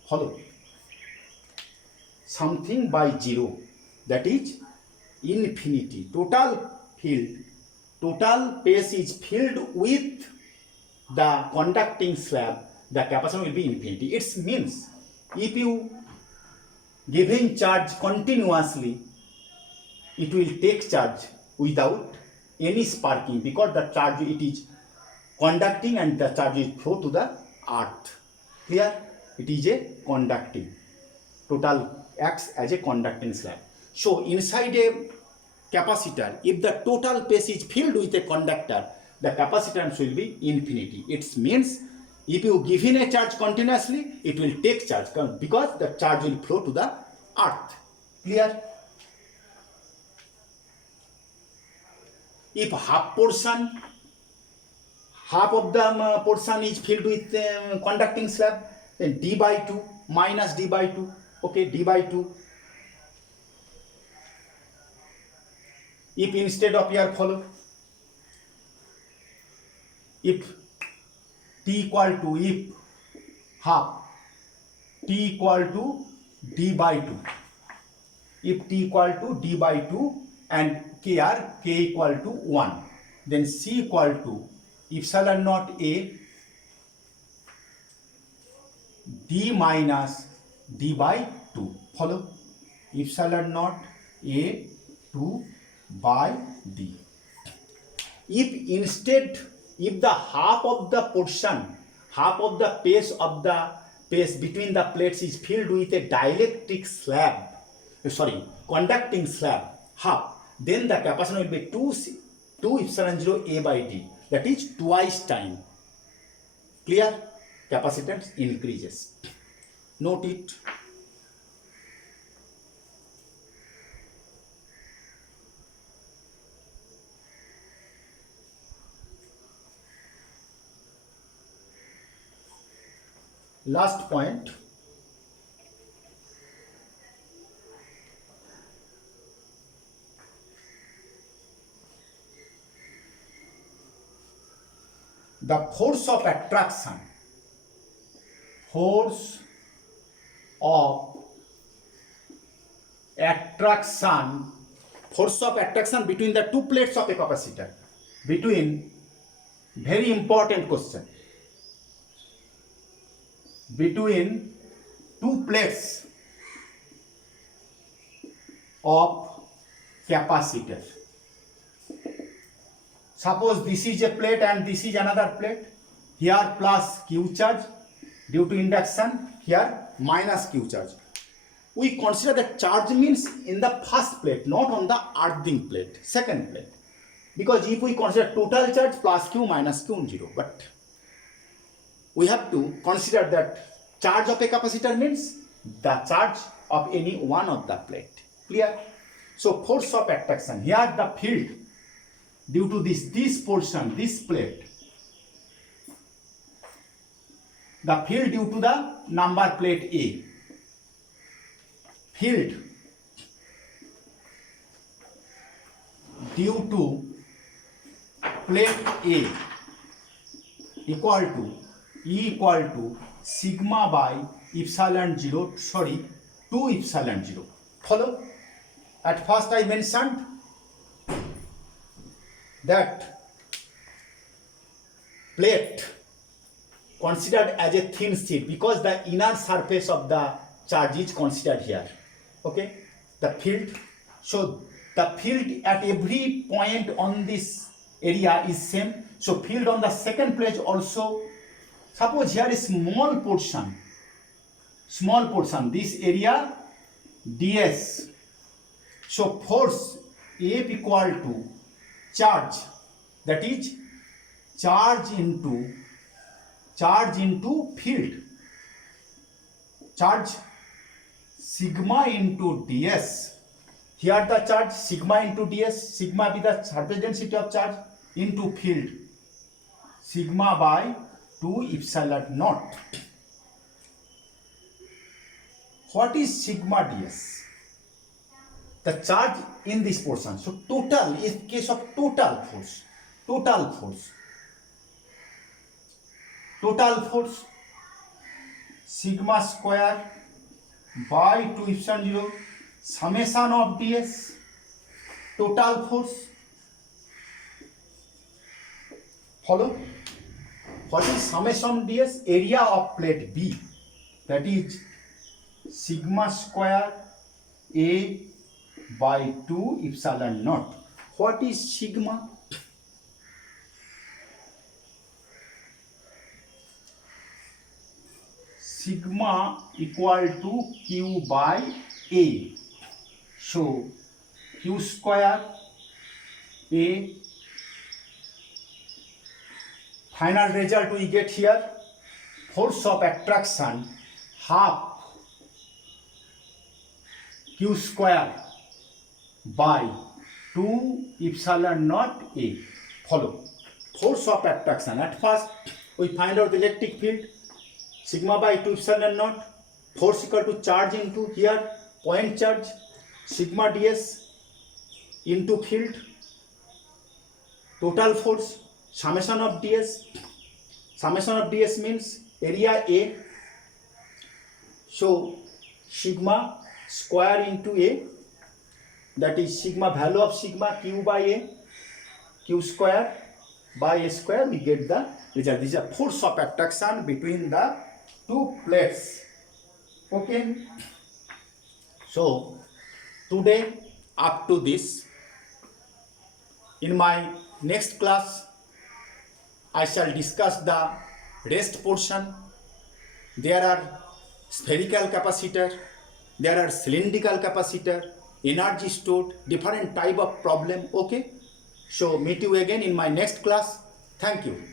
Follow. Something by zero, that is infinity. Total pace is filled with the conducting slab, the capacitance will be infinity. It means if you giving charge continuously, it will take charge without any sparking, because the charge it is conducting and the charge is flow to the earth. Clear? It is a conducting. Total acts as a conducting slab. So inside a capacitor, if the total pace is filled with a conductor, the capacitance will be infinity. It means if you give in a charge continuously, it will take charge because the charge will flow to the earth. Clear? If half of the portion is filled with conducting slab, then D by 2 minus D by 2. Okay, D by 2. If instead of here follow, if T equal to if half, t equal to d by 2, if t equal to d by 2 and k equal to 1, then c equal to epsilon naught a d minus d by 2. Follow? Epsilon naught a 2 by d. If the half of the portion, half of the space between the plates is filled with a dielectric slab, conducting slab, half, then the capacitance will be 2 epsilon 0 a by d, that is twice time. Clear? Capacitance increases. Note it. Last point. The force of attraction. Force of attraction between the two plates of a capacitor. Between, very important question. Between two plates of capacitor. Suppose this is a plate and this is another plate. Here plus Q charge due to induction, here minus Q charge. We consider the charge means in the first plate, not on the earthing plate, second plate. Because if we consider total charge plus Q minus Q 0, but we have to consider that charge of a capacitor means the charge of any one of the plate. Clear? So force of attraction, here the field due to this portion, this plate, the field due to the number plate A, field due to plate A equal to E equal to sigma by epsilon 0, 2 epsilon 0. Follow? At first I mentioned that plate considered as a thin sheet because the inner surface of the charge is considered here. Okay, the field. So the field at every point on this area is same. So field on the second plate also. Suppose here is small portion, this area ds. So force F equal to charge, that is charge into field, charge sigma into ds. Here the charge sigma into ds, sigma be the surface density of charge into field, sigma by 2 epsilon naught. What is sigma ds? The charge in this portion. So total is case of total force sigma square by 2 epsilon 0 summation of ds, total force. Follow? What is summation ds? Area of plate B, that is sigma square A by 2 epsilon naught. What is sigma? Sigma equal to Q by A. So Q square A. Final result we get here. Force of attraction half Q square by 2 epsilon naught A. Follow. Force of attraction. At first we find out the electric field, sigma by 2 epsilon naught, force equal to charge into here point charge, sigma ds into field, total force, summation of ds. Summation of ds means area A, So sigma square into A, that is sigma value of sigma q by A, q square by A square, we get the result. This is a force of attraction between the two plates. Okay. So today up to this. In my next class, I shall discuss the rest portion. There are spherical capacitor, there are cylindrical capacitor, energy stored, different type of problem. Okay. So meet you again in my next class. Thank you.